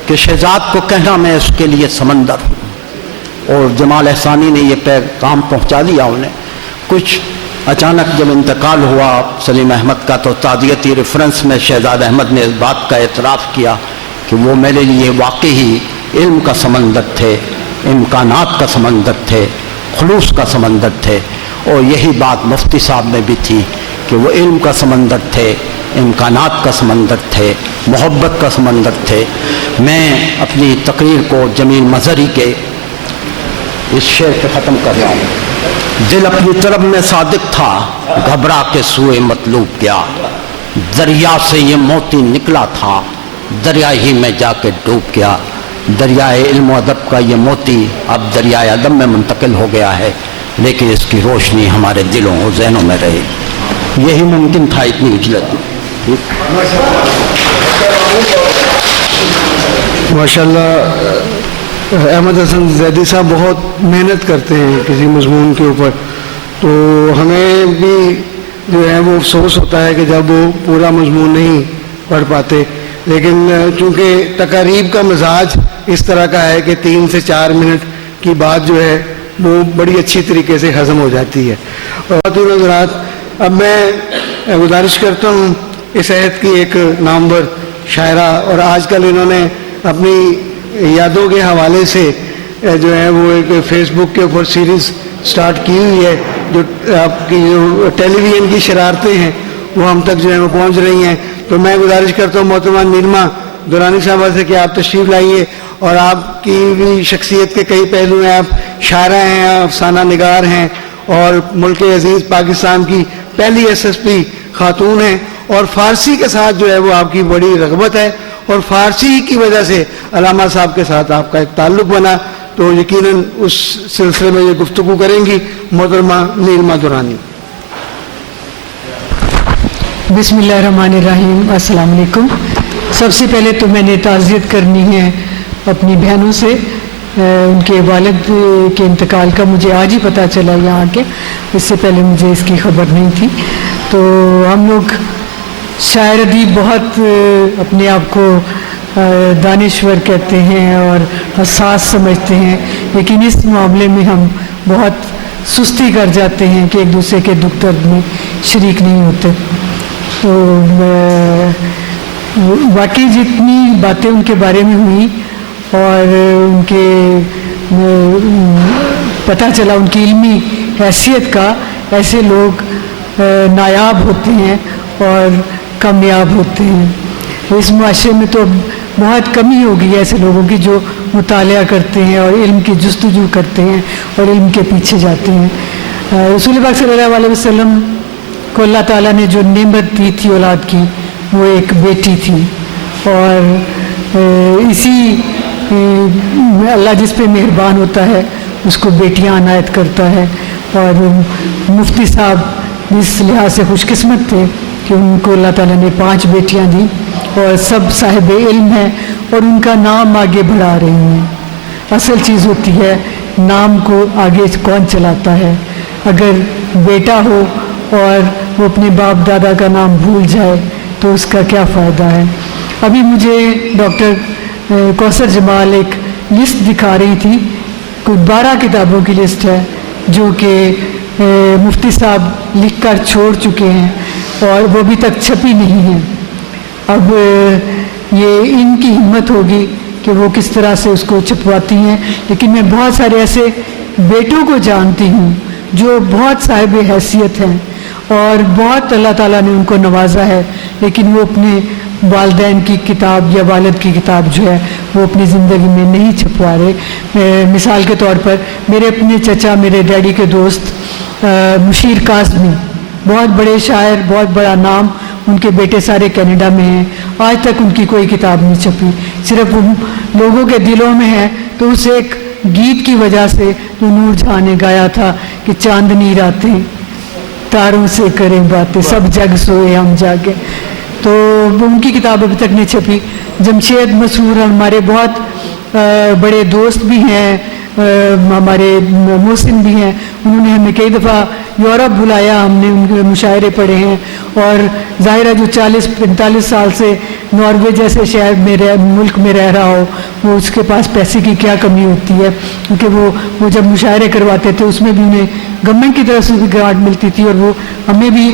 کہ شہزاد کو کہنا میں اس کے لیے سمندر ہوں, اور جمال احسانی نے یہ پیغام پہنچا دیا انہیں. کچھ اچانک جب انتقال ہوا سلیم احمد کا تو تعزیتی ریفرنس میں شہزاد احمد نے اس بات کا اعتراف کیا کہ وہ میرے لیے واقعی علم کا سمندر تھے, امکانات کا سمندر تھے, خلوص کا سمندر تھے. اور یہی بات مفتی صاحب میں بھی تھی کہ وہ علم کا سمندر تھے, امکانات کا سمندر تھے, محبت کا سمندر تھے. میں اپنی تقریر کو جمیل مظہری کے اس شعر پہ ختم کر رہا ہوں. دل اپنی طرف میں صادق تھا, گھبرا کے سوئے مطلوب گیا, دریا سے یہ موتی نکلا تھا, دریا ہی میں جا کے ڈوب گیا. دریائے علم و ادب کا یہ موتی اب دریائے ادب میں منتقل ہو گیا ہے, لیکن اس کی روشنی ہمارے دلوں اور ذہنوں میں رہے. یہی ممکن تھا اتنی اجلت میں. ماشاءاللہ احمد حسن زیدی صاحب بہت محنت کرتے ہیں کسی مضمون کے اوپر, تو ہمیں بھی جو ہے وہ افسوس ہوتا ہے کہ جب وہ پورا مضمون نہیں پڑھ پاتے، لیکن چونکہ تقاریب کا مزاج اس طرح کا ہے کہ 3 سے 4 منٹ کی بات جو ہے وہ بڑی اچھی طریقے سے ہضم ہو جاتی ہے۔ خواتین حضرات، اب میں گزارش کرتا ہوں اس عہد کی ایک نامور شاعرہ، اور آج کل انہوں نے اپنی یادوں کے حوالے سے جو ہے وہ ایک فیس بک کے اوپر سیریز سٹارٹ کی ہوئی ہے، جو آپ کی جو ٹیلی ویژن کی شرارتیں ہیں وہ ہم تک جو ہے وہ پہنچ رہی ہیں۔ تو میں گزارش کرتا ہوں محترمہ نیلما دورانی صاحبہ سے کہ آپ تشریف لائیے، اور آپ کی بھی شخصیت کے کئی پہلو ہیں، آپ شاعرہ ہیں، افسانہ نگار ہیں، اور ملک عزیز پاکستان کی پہلی SSP خاتون ہیں، اور فارسی کے ساتھ جو ہے وہ آپ کی بڑی رغبت ہے، اور فارسی کی وجہ سے علامہ صاحب کے ساتھ آپ کا ایک تعلق بنا، تو یقیناً اس سلسلے میں یہ گفتگو کریں گی محترمہ نیلما دورانی۔ بسم اللہ الرحمن الرحیم، السلام علیکم۔ سب سے پہلے تو میں نے تعزیت کرنی ہے اپنی بہنوں سے، ان کے والد کے انتقال کا مجھے آج ہی پتہ چلا یہاں کے، اس سے پہلے مجھے اس کی خبر نہیں تھی۔ تو ہم لوگ شاعر ادیب بہت اپنے آپ کو دانشور کہتے ہیں اور حساس سمجھتے ہیں، لیکن اس معاملے میں ہم بہت سستی کر جاتے ہیں کہ ایک دوسرے کے دکھ درد میں شریک نہیں ہوتے۔ تو واقعی جتنی باتیں ان کے بارے میں ہوئی اور ان کے پتہ چلا ان کی علمی حیثیت کا، ایسے لوگ نایاب ہوتے ہیں اور کامیاب ہوتے ہیں۔ اس معاشرے میں تو بہت کمی ہو گئی ہے ایسے لوگوں کی جو مطالعہ کرتے ہیں اور علم کی جستجو کرتے ہیں اور علم کے پیچھے جاتے ہیں۔ رسول پاک صلی اللہ علیہ وسلم کو اللہ تعالیٰ نے جو نعمت دی تھی اولاد کی، وہ ایک بیٹی تھی، اور اسی اللہ جس پہ مہربان ہوتا ہے اس کو بیٹیاں عنایت کرتا ہے، اور مفتی صاحب اس لحاظ سے خوش قسمت تھے کہ ان کو اللہ تعالیٰ نے 5 بیٹیاں دیں، اور سب صاحب علم ہیں اور ان کا نام آگے بڑھا رہی ہیں۔ اصل چیز ہوتی ہے نام کو آگے کون چلاتا ہے۔ اگر بیٹا ہو اور وہ اپنے باپ دادا کا نام بھول جائے تو اس کا کیا فائدہ ہے۔ ابھی مجھے ڈاکٹر کوثر جمال ایک لسٹ دکھا رہی تھی، کوئی 12 کتابوں کی لسٹ ہے جو کہ مفتی صاحب لکھ کر چھوڑ چکے ہیں اور وہ ابھی تک چھپی نہیں ہیں۔ اب یہ ان کی ہمت ہوگی کہ وہ کس طرح سے اس کو چھپواتی ہیں، لیکن میں بہت سارے ایسے بیٹوں کو جانتی ہوں جو بہت صاحب حیثیت ہیں اور بہت اللہ تعالیٰ نے ان کو نوازا ہے، لیکن وہ اپنے والدین کی کتاب یا والد کی کتاب جو ہے وہ اپنی زندگی میں نہیں چھپوا رہے۔ مثال کے طور پر میرے اپنے چچا، میرے ڈیڈی کے دوست مشیر قاسمی، بہت بڑے شاعر، بہت بڑا نام، ان کے بیٹے سارے کینیڈا میں ہیں، آج تک ان کی کوئی کتاب نہیں چھپی، صرف ان لوگوں کے دلوں میں ہے۔ تو اس ایک گیت کی وجہ سے جو نور جہاں نے گایا تھا کہ چاندنی راتیں تاروں سے کریں باتیں، سب جگ سوئے ہم جاگے، تو ان کی کتاب ابھی تک نہیں چھپی۔ جمشید مسرور ہمارے بہت بڑے دوست بھی ہیں، ہمارے محسن بھی ہیں، انہوں نے ہمیں کئی دفعہ یورپ بلایا، ہم نے ان کے مشاعرے پڑھے ہیں، اور ظاہر ہے جو 40-45 سال سے ناروے جیسے شہر میں ملک میں رہ رہا ہو، وہ اس کے پاس پیسے کی کیا کمی ہوتی ہے، کیونکہ وہ جب مشاعرے کرواتے تھے اس میں بھی انہیں گورنمنٹ کی طرف سے بھی گرانٹ ملتی تھی، اور وہ ہمیں بھی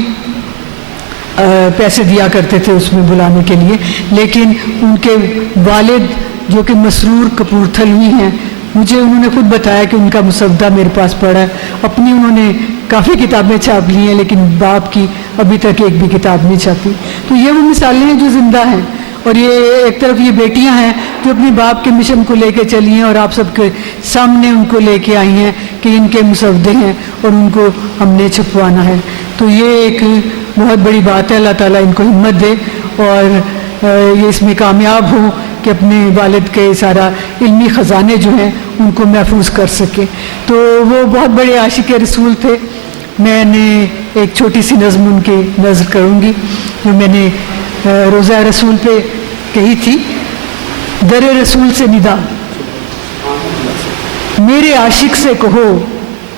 پیسے دیا کرتے تھے اس میں بلانے کے لیے۔ لیکن ان کے والد جو کہ مسرور کپورتھلوی ہیں، مجھے انہوں نے خود بتایا کہ ان کا مسودہ میرے پاس پڑا ہے، اپنی انہوں نے کافی کتابیں چھاپ لی ہیں لیکن باپ کی ابھی تک ایک بھی کتاب نہیں چھاپی۔ تو یہ وہ مثالیں ہیں جو زندہ ہیں، اور یہ ایک طرف یہ بیٹیاں ہیں جو اپنے باپ کے مشن کو لے کے چلی ہیں اور آپ سب کے سامنے ان کو لے کے آئی ہیں کہ ان کے مسودے ہیں اور ان کو ہم نے چھپوانا ہے۔ تو یہ ایک بہت بڑی بات ہے، اللہ تعالیٰ ان کو ہمت دے اور یہ اس میں کامیاب ہوں کہ اپنے والد کے سارا علمی خزانے جو ہیں ان کو محفوظ کر سکے۔ تو وہ بہت بڑے عاشق رسول تھے۔ میں نے ایک چھوٹی سی نظم ان کی نظر کروں گی جو میں نے روزہ رسول پہ کہی تھی۔ در رسول سے ندا، میرے عاشق سے کہو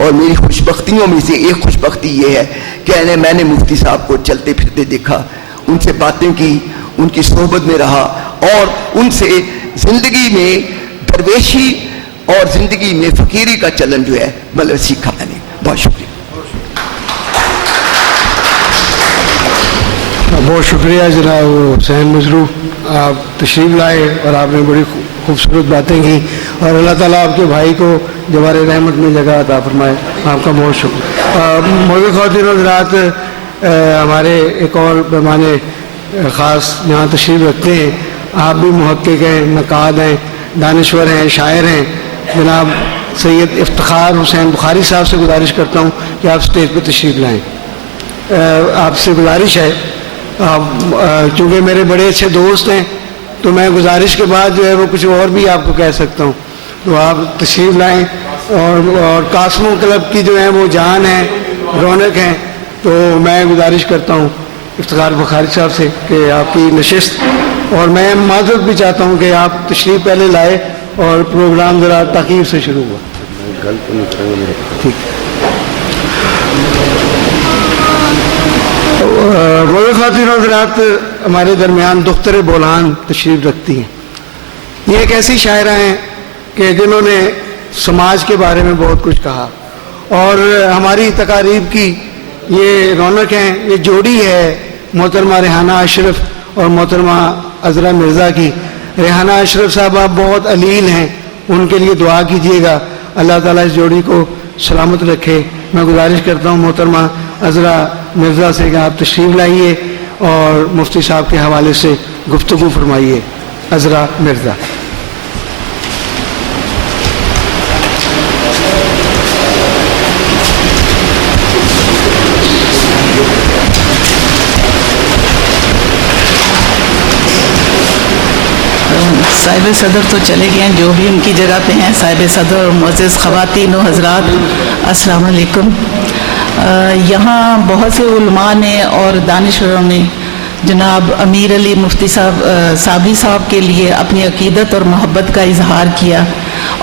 اور میری خوشبختیوں میں سے ایک خوشبختی یہ ہے کہ میں نے مفتی صاحب کو چلتے پھرتے دیکھا، ان سے باتیں کی، ان کی صحبت میں رہا اور ان سے زندگی میں درویشی اور زندگی میں فقیری کا چلن جو ہے مطلب سیکھا میں نے. بہت شکریہ. بہت شکریہ جناب حسین مجروح، آپ تشریف لائے اور آپ نے بڑی خوبصورت باتیں کی، اور اللہ تعالیٰ آپ کے بھائی کو جوار رحمت میں جگہ عطا فرمائے. آپ کا بہت شکریہ. موجود خواتین و حضرات، ہمارے ایک اور مہمان خاص یہاں تشریف رکھتے ہیں. آپ بھی محقق ہیں، نقاد ہیں، دانشور ہیں، شاعر ہیں. جناب سید افتخار حسین بخاری صاحب سے گزارش کرتا ہوں کہ آپ اسٹیج پہ تشریف لائیں. آپ سے گزارش ہے، چونکہ میرے بڑے اچھے دوست ہیں تو میں گزارش کے بعد جو ہے وہ کچھ اور بھی آپ کو کہہ سکتا ہوں. تو آپ تشریف لائیں، اور قاسموں کلب کی جو ہے وہ جان ہے، رونق ہیں. تو میں گزارش کرتا ہوں افتخار بخاری صاحب سے کہ آپ کی نشست، اور میں معذرت بھی چاہتا ہوں کہ آپ تشریف پہلے لائے اور پروگرام ذرا تاخیر سے شروع ہوا. ٹھیک. موجود خواتین و حضرات، ہمارے درمیان دختر بولان تشریف رکھتی ہیں. یہ ایک ایسی شاعرہ ہیں کہ جنہوں نے سماج کے بارے میں بہت کچھ کہا، اور ہماری تقاریب کی یہ رونق ہیں. یہ جوڑی ہے محترمہ ریحانہ اشرف اور محترمہ عذرا مرزا کی. ریحانہ اشرف صاحبہ بہت علیل ہیں، ان کے لیے دعا کیجیے گا. اللہ تعالیٰ اس جوڑی کو سلامت رکھے. میں گزارش کرتا ہوں محترمہ عذرا مرزا سے کہ آپ تشریف لائیے اور مفتی صاحب کے حوالے سے گفتگو فرمائیے. عذرا مرزا. صاحب صدر تو چلے گئے ہیں، جو بھی ان کی جگہ پہ ہیں صاحب صدر اور معزز خواتین و حضرات، السلام علیکم. یہاں بہت سے علماء نے اور دانشوروں نے جناب امیر علی مفتی صابری صاحب کے لیے اپنی عقیدت اور محبت کا اظہار کیا،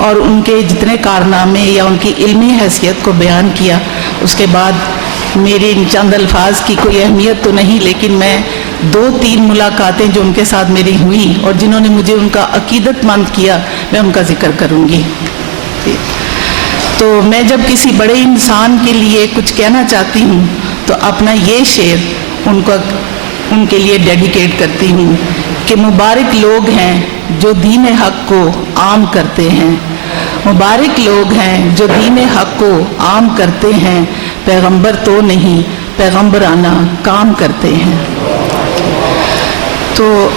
اور ان کے جتنے کارنامے یا ان کی علمی حیثیت کو بیان کیا. اس کے بعد میری چند الفاظ کی کوئی اہمیت تو نہیں، لیکن میں 2-3 ملاقاتیں جو ان کے ساتھ میری ہوئیں اور جنہوں نے مجھے ان کا عقیدت مند کیا، میں ان کا ذکر کروں گی. تو میں جب کسی بڑے انسان کے لیے کچھ کہنا چاہتی ہوں تو اپنا یہ شعر ان کے لیے ڈیڈیکیٹ کرتی ہوں کہ مبارک لوگ ہیں جو دین حق کو عام کرتے ہیں، مبارک لوگ ہیں جو دین حق کو عام کرتے ہیں، پیغمبر تو نہیں پیغمبرانہ کام کرتے ہیں. تو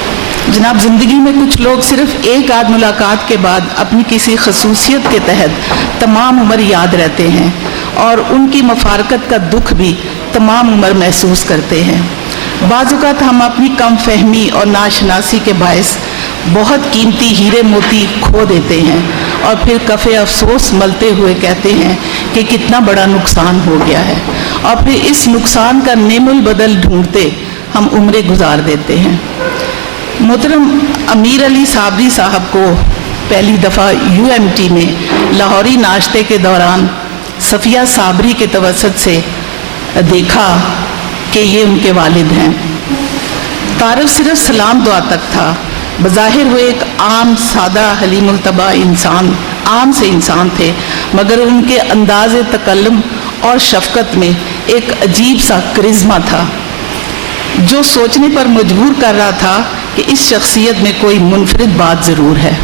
جناب زندگی میں کچھ لوگ صرف ایک آدھ ملاقات کے بعد اپنی کسی خصوصیت کے تحت تمام عمر یاد رہتے ہیں، اور ان کی مفارقت کا دکھ بھی تمام عمر محسوس کرتے ہیں. بعض اوقات ہم اپنی کم فہمی اور ناشناسی کے باعث بہت قیمتی ہیرے موتی کھو دیتے ہیں، اور پھر کف افسوس ملتے ہوئے کہتے ہیں کہ کتنا بڑا نقصان ہو گیا ہے، اور پھر اس نقصان کا نعم البدل ڈھونڈتے ہم عمریں گزار دیتے ہیں. محترم امیر علی صابری صاحب کو پہلی دفعہ UMT میں لاہوری ناشتے کے دوران صفیہ صابری کے توسط سے دیکھا کہ یہ ان کے والد ہیں. تعارف صرف سلام دعا تک تھا. بظاہر وہ ایک عام سادہ حلیم الطبع انسان، عام سے انسان تھے، مگر ان کے انداز تکلم اور شفقت میں ایک عجیب سا کرزما تھا جو سوچنے پر مجبور کر رہا تھا کہ اس شخصیت میں کوئی منفرد بات ضرور ہے.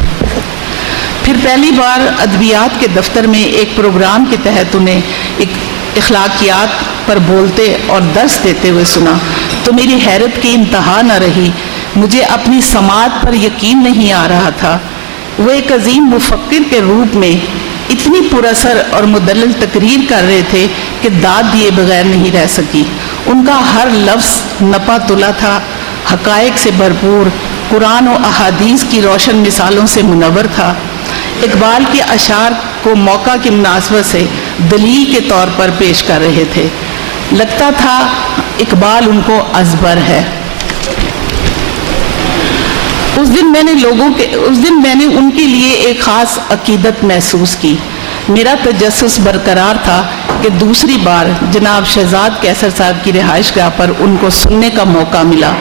پھر پہلی بار ادبیات کے دفتر میں ایک پروگرام کے تحت انہیں ایک اخلاقیات پر بولتے اور درس دیتے ہوئے سنا تو میری حیرت کی انتہا نہ رہی. مجھے اپنی سماعت پر یقین نہیں آ رہا تھا. وہ ایک عظیم مفکر کے روپ میں اتنی پراثر اور مدلل تقریر کر رہے تھے کہ داد دیے بغیر نہیں رہ سکی. ان کا ہر لفظ نپا تلا تھا، حقائق سے بھرپور، قرآن و احادیث کی روشن مثالوں سے منور تھا. اقبال کے اشعار کو موقع کی مناسبت سے دلیل کے طور پر پیش کر رہے تھے. لگتا تھا اقبال ان کو ازبر ہے. اس دن میں نے ان کے لیے ایک خاص عقیدت محسوس کی. میرا تجسس برقرار تھا کہ دوسری بار جناب شہزاد کیسر صاحب کی رہائش گاہ پر ان کو سننے کا موقع ملا۔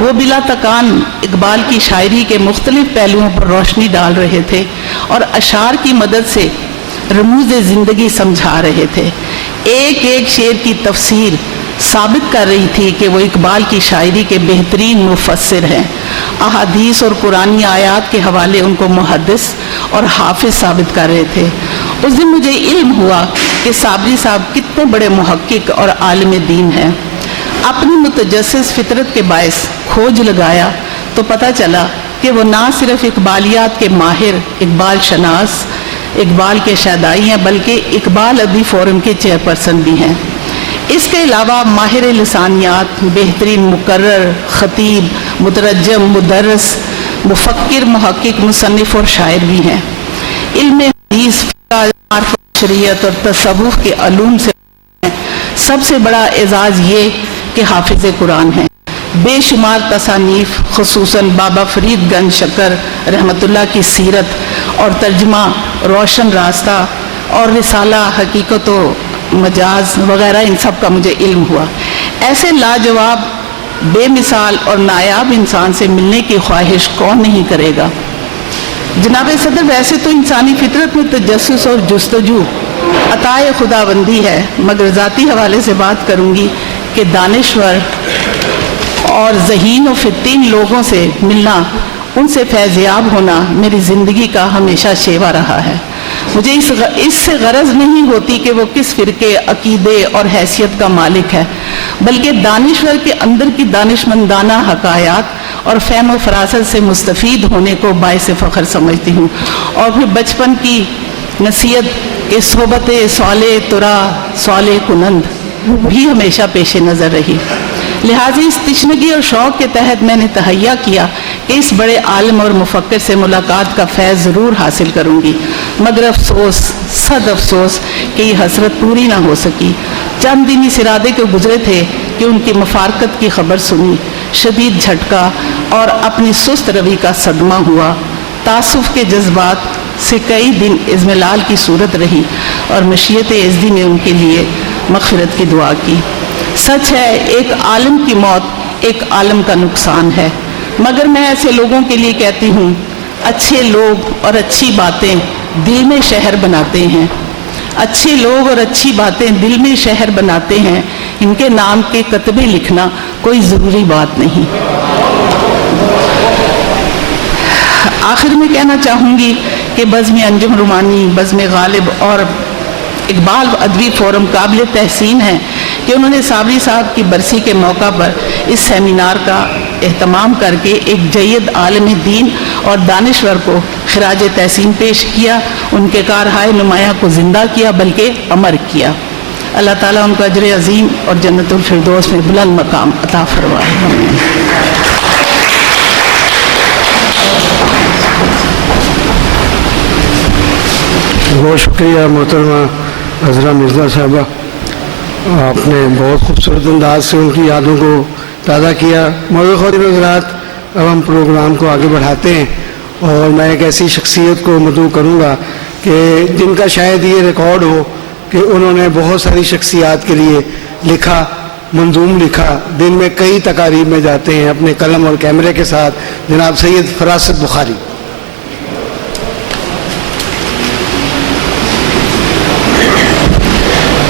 وہ بلا تکان اقبال کی شاعری کے مختلف پہلوؤں پر روشنی ڈال رہے تھے اور اشعار کی مدد سے رموز زندگی سمجھا رہے تھے۔ ایک ایک شعر کی تفسیر ثابت کر رہی تھی کہ وہ اقبال کی شاعری کے بہترین مفسر ہیں۔ احادیث اور قرآنی آیات کے حوالے ان کو محدث اور حافظ ثابت کر رہے تھے۔ اس دن مجھے علم ہوا کہ صابری صاحب کتنے بڑے محقق اور عالم دین ہیں۔ اپنی متجسس فطرت کے باعث کھوج لگایا تو پتہ چلا کہ وہ نہ صرف اقبالیات کے ماہر، اقبال شناس، اقبال کے شیدائی ہیں، بلکہ اقبال ادبی فورم کے چیئرپرسن بھی ہیں۔ اس کے علاوہ ماہر لسانیات، بہترین مقرر، خطیب، مترجم، مدرس، مفکر، محقق، مصنف اور شاعر بھی ہیں۔ علم حدیث، فقہ، معرفت، شریعت اور تصوف کے علوم سے سب سے بڑا اعزاز یہ کہ حافظ قرآن ہیں۔ بے شمار تصانیف، خصوصاً بابا فرید گنج شکر رحمۃ اللہ کی سیرت اور ترجمہ روشن راستہ اور رسالہ حقیقت و مجاز وغیرہ، ان سب کا مجھے علم ہوا۔ ایسے لاجواب، بے مثال اور نایاب انسان سے ملنے کی خواہش کون نہیں کرے گا؟ جناب صدر، ویسے تو انسانی فطرت میں تجسس اور جستجو عطائے خداوندی ہے، مگر ذاتی حوالے سے بات کروں گی کہ دانشور اور ذہین و فتین لوگوں سے ملنا، ان سے فیضیاب ہونا میری زندگی کا ہمیشہ شیوا رہا ہے۔ مجھے اس سے غرض نہیں ہوتی کہ وہ کس فرقے، عقیدے اور حیثیت کا مالک ہے، بلکہ دانشور کے اندر کی دانشمندانہ حقائق اور فہم و فراست سے مستفید ہونے کو باعث فخر سمجھتی ہوں۔ اور پھر بچپن کی نصیحت کہ صحبت صالح ترا صالح کنند بھی ہمیشہ پیش نظر رہی۔ لہٰذا اس تشنگی اور شوق کے تحت میں نے تہیہ کیا کہ اس بڑے عالم اور مفکر سے ملاقات کا فیض ضرور حاصل کروں گی، مگر افسوس، صد افسوس کہ یہ حسرت پوری نہ ہو سکی۔ چند دن اس ارادے کے گزرے تھے کہ ان کی مفارقت کی خبر سنی، شدید جھٹکا اور اپنی سست روی کا صدمہ ہوا۔ تعصب کے جذبات سے کئی دن اضملال کی صورت رہی اور مشیت ازدی نے ان کے لیے مغفرت کی دعا کی۔ سچ ہے، ایک عالم کی موت ایک عالم کا نقصان ہے، مگر میں ایسے لوگوں کے لیے کہتی ہوں، اچھے لوگ اور اچھی باتیں دل میں شہر بناتے ہیں۔ اچھے لوگ اور اچھی باتیں دل میں شہر بناتے ہیں، ان کے نام کے کتبے لکھنا کوئی ضروری بات نہیں۔ آخر میں کہنا چاہوں گی کہ بزم انجم رومانی، بزم غالب اور اقبال ادبی فورم قابل تحسین ہے کہ انہوں نے صابری صاحب کی برسی کے موقع پر اس سیمینار کا اہتمام کر کے ایک جید عالم دین اور دانشور کو خراج تحسین پیش کیا، ان کے کارہائے نمایاں کو زندہ کیا بلکہ امر کیا۔ اللہ تعالیٰ ان کو اجر عظیم اور جنت الفردوس میں بلند مقام عطا فرمائے۔ بہت شکریہ محترمہ عذرا مرزا صاحبہ، آپ نے بہت خوبصورت انداز سے ان کی یادوں کو تازہ کیا۔ موضوع خاطر حضرات، اب ہم پروگرام کو آگے بڑھاتے ہیں اور میں ایک ایسی شخصیت کو مدعو کروں گا کہ جن کا شاید یہ ریکارڈ ہو کہ انہوں نے بہت ساری شخصیات کے لیے لکھا، منظوم لکھا، دن میں کئی تقاریب میں جاتے ہیں اپنے قلم اور کیمرے کے ساتھ۔ جناب سید فراست بخاری۔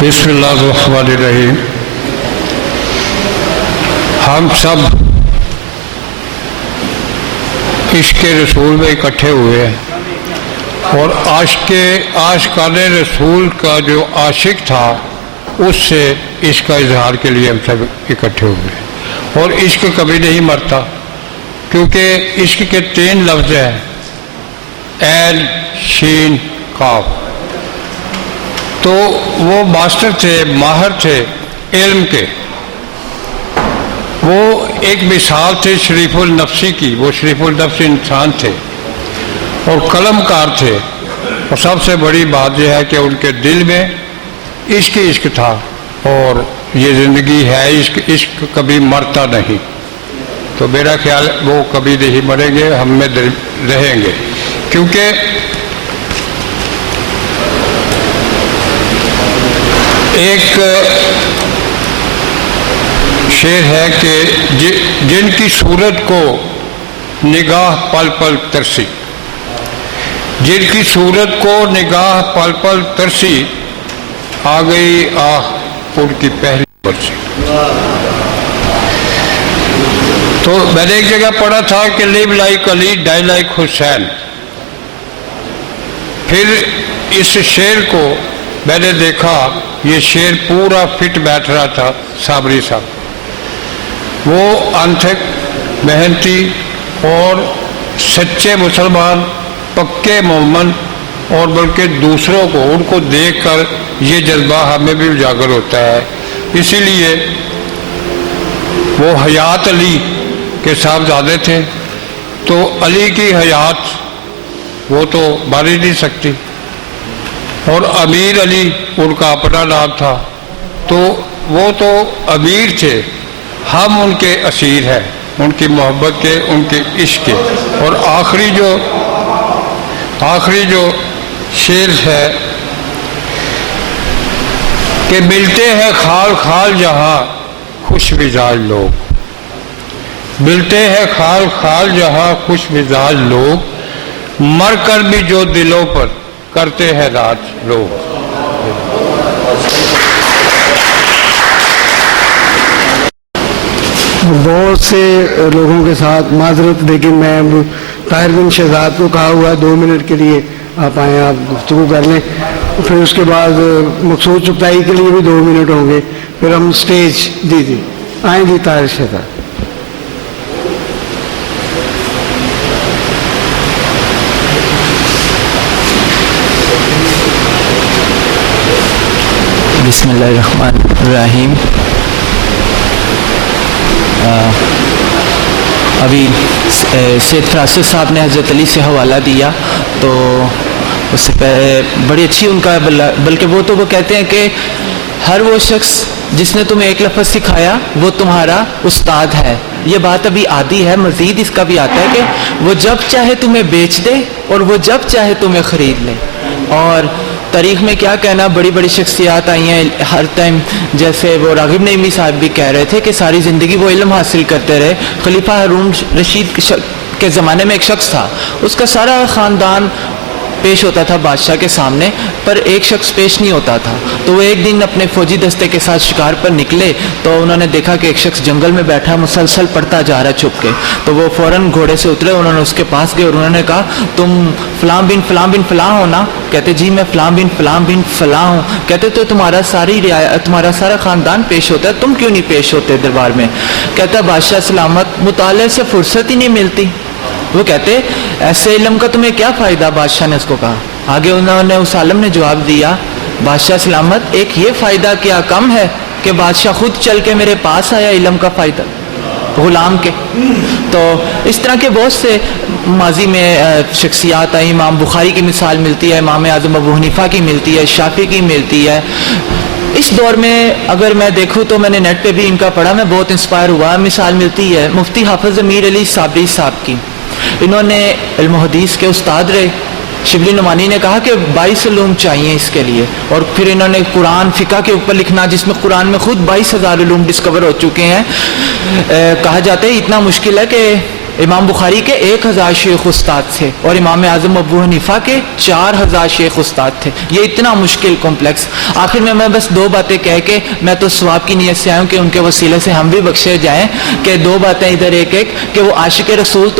بسم اللہ الرحمن الرحیم۔ ہم سب عشق رسول میں اکٹھے ہوئے ہیں اور عاشقان رسول کا جو عاشق تھا اس سے عشق کا اظہار کے لیے ہم سب اکٹھے ہوئے ہیں۔ اور عشق کبھی نہیں مرتا، کیونکہ عشق کے 3 لفظ ہیں، عین، شین، قاف۔ تو وہ ماسٹر تھے، ماہر تھے علم کے، وہ ایک مثال تھے شریف النفسی کی، وہ شریف النفس انسان تھے اور قلم کار تھے، اور سب سے بڑی بات یہ ہے کہ ان کے دل میں عشق عشق تھا، اور یہ زندگی ہے عشق، عشق کبھی مرتا نہیں۔ تو میرا خیال وہ کبھی نہیں مریں گے، ہم میں رہیں گے، کیونکہ ایک شعر ہے کہ جن کی صورت کو نگاہ پل پل ترسی، جن کی صورت کو نگاہ پل پل ترسی، آ گئی آہ ان کی پہلی برسی۔ تو میں نے ایک جگہ پڑھا تھا کہ لیو لائک علی ڈائی لائک حسین۔ پھر اس شعر کو میں نے دیکھا، یہ شعر پورا فٹ بیٹھ رہا تھا صابری صاحب۔ وہ انتھک، محنتی اور سچے مسلمان، پکے مومن، اور بلکہ دوسروں کو ان کو دیکھ کر یہ جذبہ ہمیں بھی اجاگر ہوتا ہے۔ اسی لیے وہ حیات علی کے صاحبزادے تھے، تو علی کی حیات وہ تو مر ہی نہیں سکتی، اور امیر علی ان کا اپنا نام تھا، تو وہ تو امیر تھے، ہم ان کے اسیر ہیں، ان کی محبت کے، ان کے عشق کے۔ اور آخری جو شعر ہے کہ ملتے ہیں خال خال جہاں خوش مزاج لوگ، ملتے ہیں خال خال جہاں خوش مزاج لوگ، مر کر بھی جو دلوں پر کرتے ہیں راج لوگ۔ بہت سے لوگوں کے ساتھ معذرت، لیکن میں اب طاہر بن شہزاد کو کہا ہوا 2 منٹ کے لیے آپ آئیں، آپ گفتگو کر لیں، پھر اس کے بعد مقصود چغتائی کے لیے بھی 2 منٹ ہوں گے، پھر ہم سٹیج جی آئیں جی طاہر شہزاد۔ بسم اللہ الرحمن الرحیم۔ ابھی سید فراست صاحب نے حضرت علی سے حوالہ دیا، تو اس سے پہلے بڑی اچھی ان کا، بلکہ وہ کہتے ہیں کہ ہر وہ شخص جس نے تمہیں ایک لفظ سکھایا وہ تمہارا استاد ہے۔ یہ بات ابھی آدھی ہے، مزید اس کا بھی آتا ہے کہ وہ جب چاہے تمہیں بیچ دے اور وہ جب چاہے تمہیں خرید لے۔ اور تاریخ میں کیا کہنا، بڑی بڑی شخصیات آئی ہیں ہر ٹائم، جیسے وہ راغب نعیمی صاحب بھی کہہ رہے تھے کہ ساری زندگی وہ علم حاصل کرتے رہے۔ خلیفہ ہارون رشید کے زمانے میں ایک شخص تھا، اس کا سارا خاندان پیش ہوتا تھا بادشاہ کے سامنے، پر ایک شخص پیش نہیں ہوتا تھا۔ تو وہ ایک دن اپنے فوجی دستے کے ساتھ شکار پر نکلے، تو انہوں نے دیکھا کہ ایک شخص جنگل میں بیٹھا مسلسل پڑھتا جا رہا چھپ کے۔ تو وہ فوراً گھوڑے سے اترے، انہوں نے اس کے پاس گئے اور انہوں نے کہا تم فلاں بن فلاں بن فلاں ہو نا؟ کہتے جی میں فلاں بن فلاں بن فلاں ہوں۔ کہتے تو تمہارا سارا خاندان پیش ہوتا ہے، تم کیوں نہیں پیش ہوتے دربار میں؟ کہتا بادشاہ سلامت مطالعے سے فرصت ہی نہیں ملتی۔ وہ کہتے ایسے علم کا تمہیں کیا فائدہ؟ بادشاہ نے اس کو کہا۔ آگے انہوں نے اس عالم نے جواب دیا بادشاہ سلامت ایک یہ فائدہ کیا کم ہے کہ بادشاہ خود چل کے میرے پاس آیا علم کا فائدہ غلام کے۔ تو اس طرح کے بہت سے ماضی میں شخصیات آئی، امام بخاری کی مثال ملتی ہے، امام اعظم ابو حنیفہ کی ملتی ہے، شافعی کی ملتی ہے۔ اس دور میں اگر میں دیکھوں تو میں نے نیٹ پہ بھی ان کا پڑھا، میں بہت انسپائر ہوا۔ مثال ملتی ہے مفتی حافظ امیر علی صابری صاحب کی، انہوں نے علم و حدیث کے استاد رہے۔ شبلی نعمانی نے کہا کہ 22 علوم چاہیے اس کے لیے، اور پھر انہوں نے قرآن فقہ کے اوپر لکھنا، جس میں قرآن میں خود 22,000 علوم ڈسکور ہو چکے ہیں۔ کہا جاتا ہے اتنا مشکل ہے کہ امام بخاری کے 1000 شیخ استاد تھے اور امام اعظم ابو حنیفہ کے 4000 شیخ استاد تھے۔ یہ اتنا مشکل کمپلیکس۔ آخر میں بس 2 باتیں کہہ کے میں تو ثواب کی نیت سے آیا ہوں کہ ان کے وسیلے سے ہم بھی بخشے جائیں، کہ 2 باتیں ادھر ایک کہ وہ عاشق رسول تو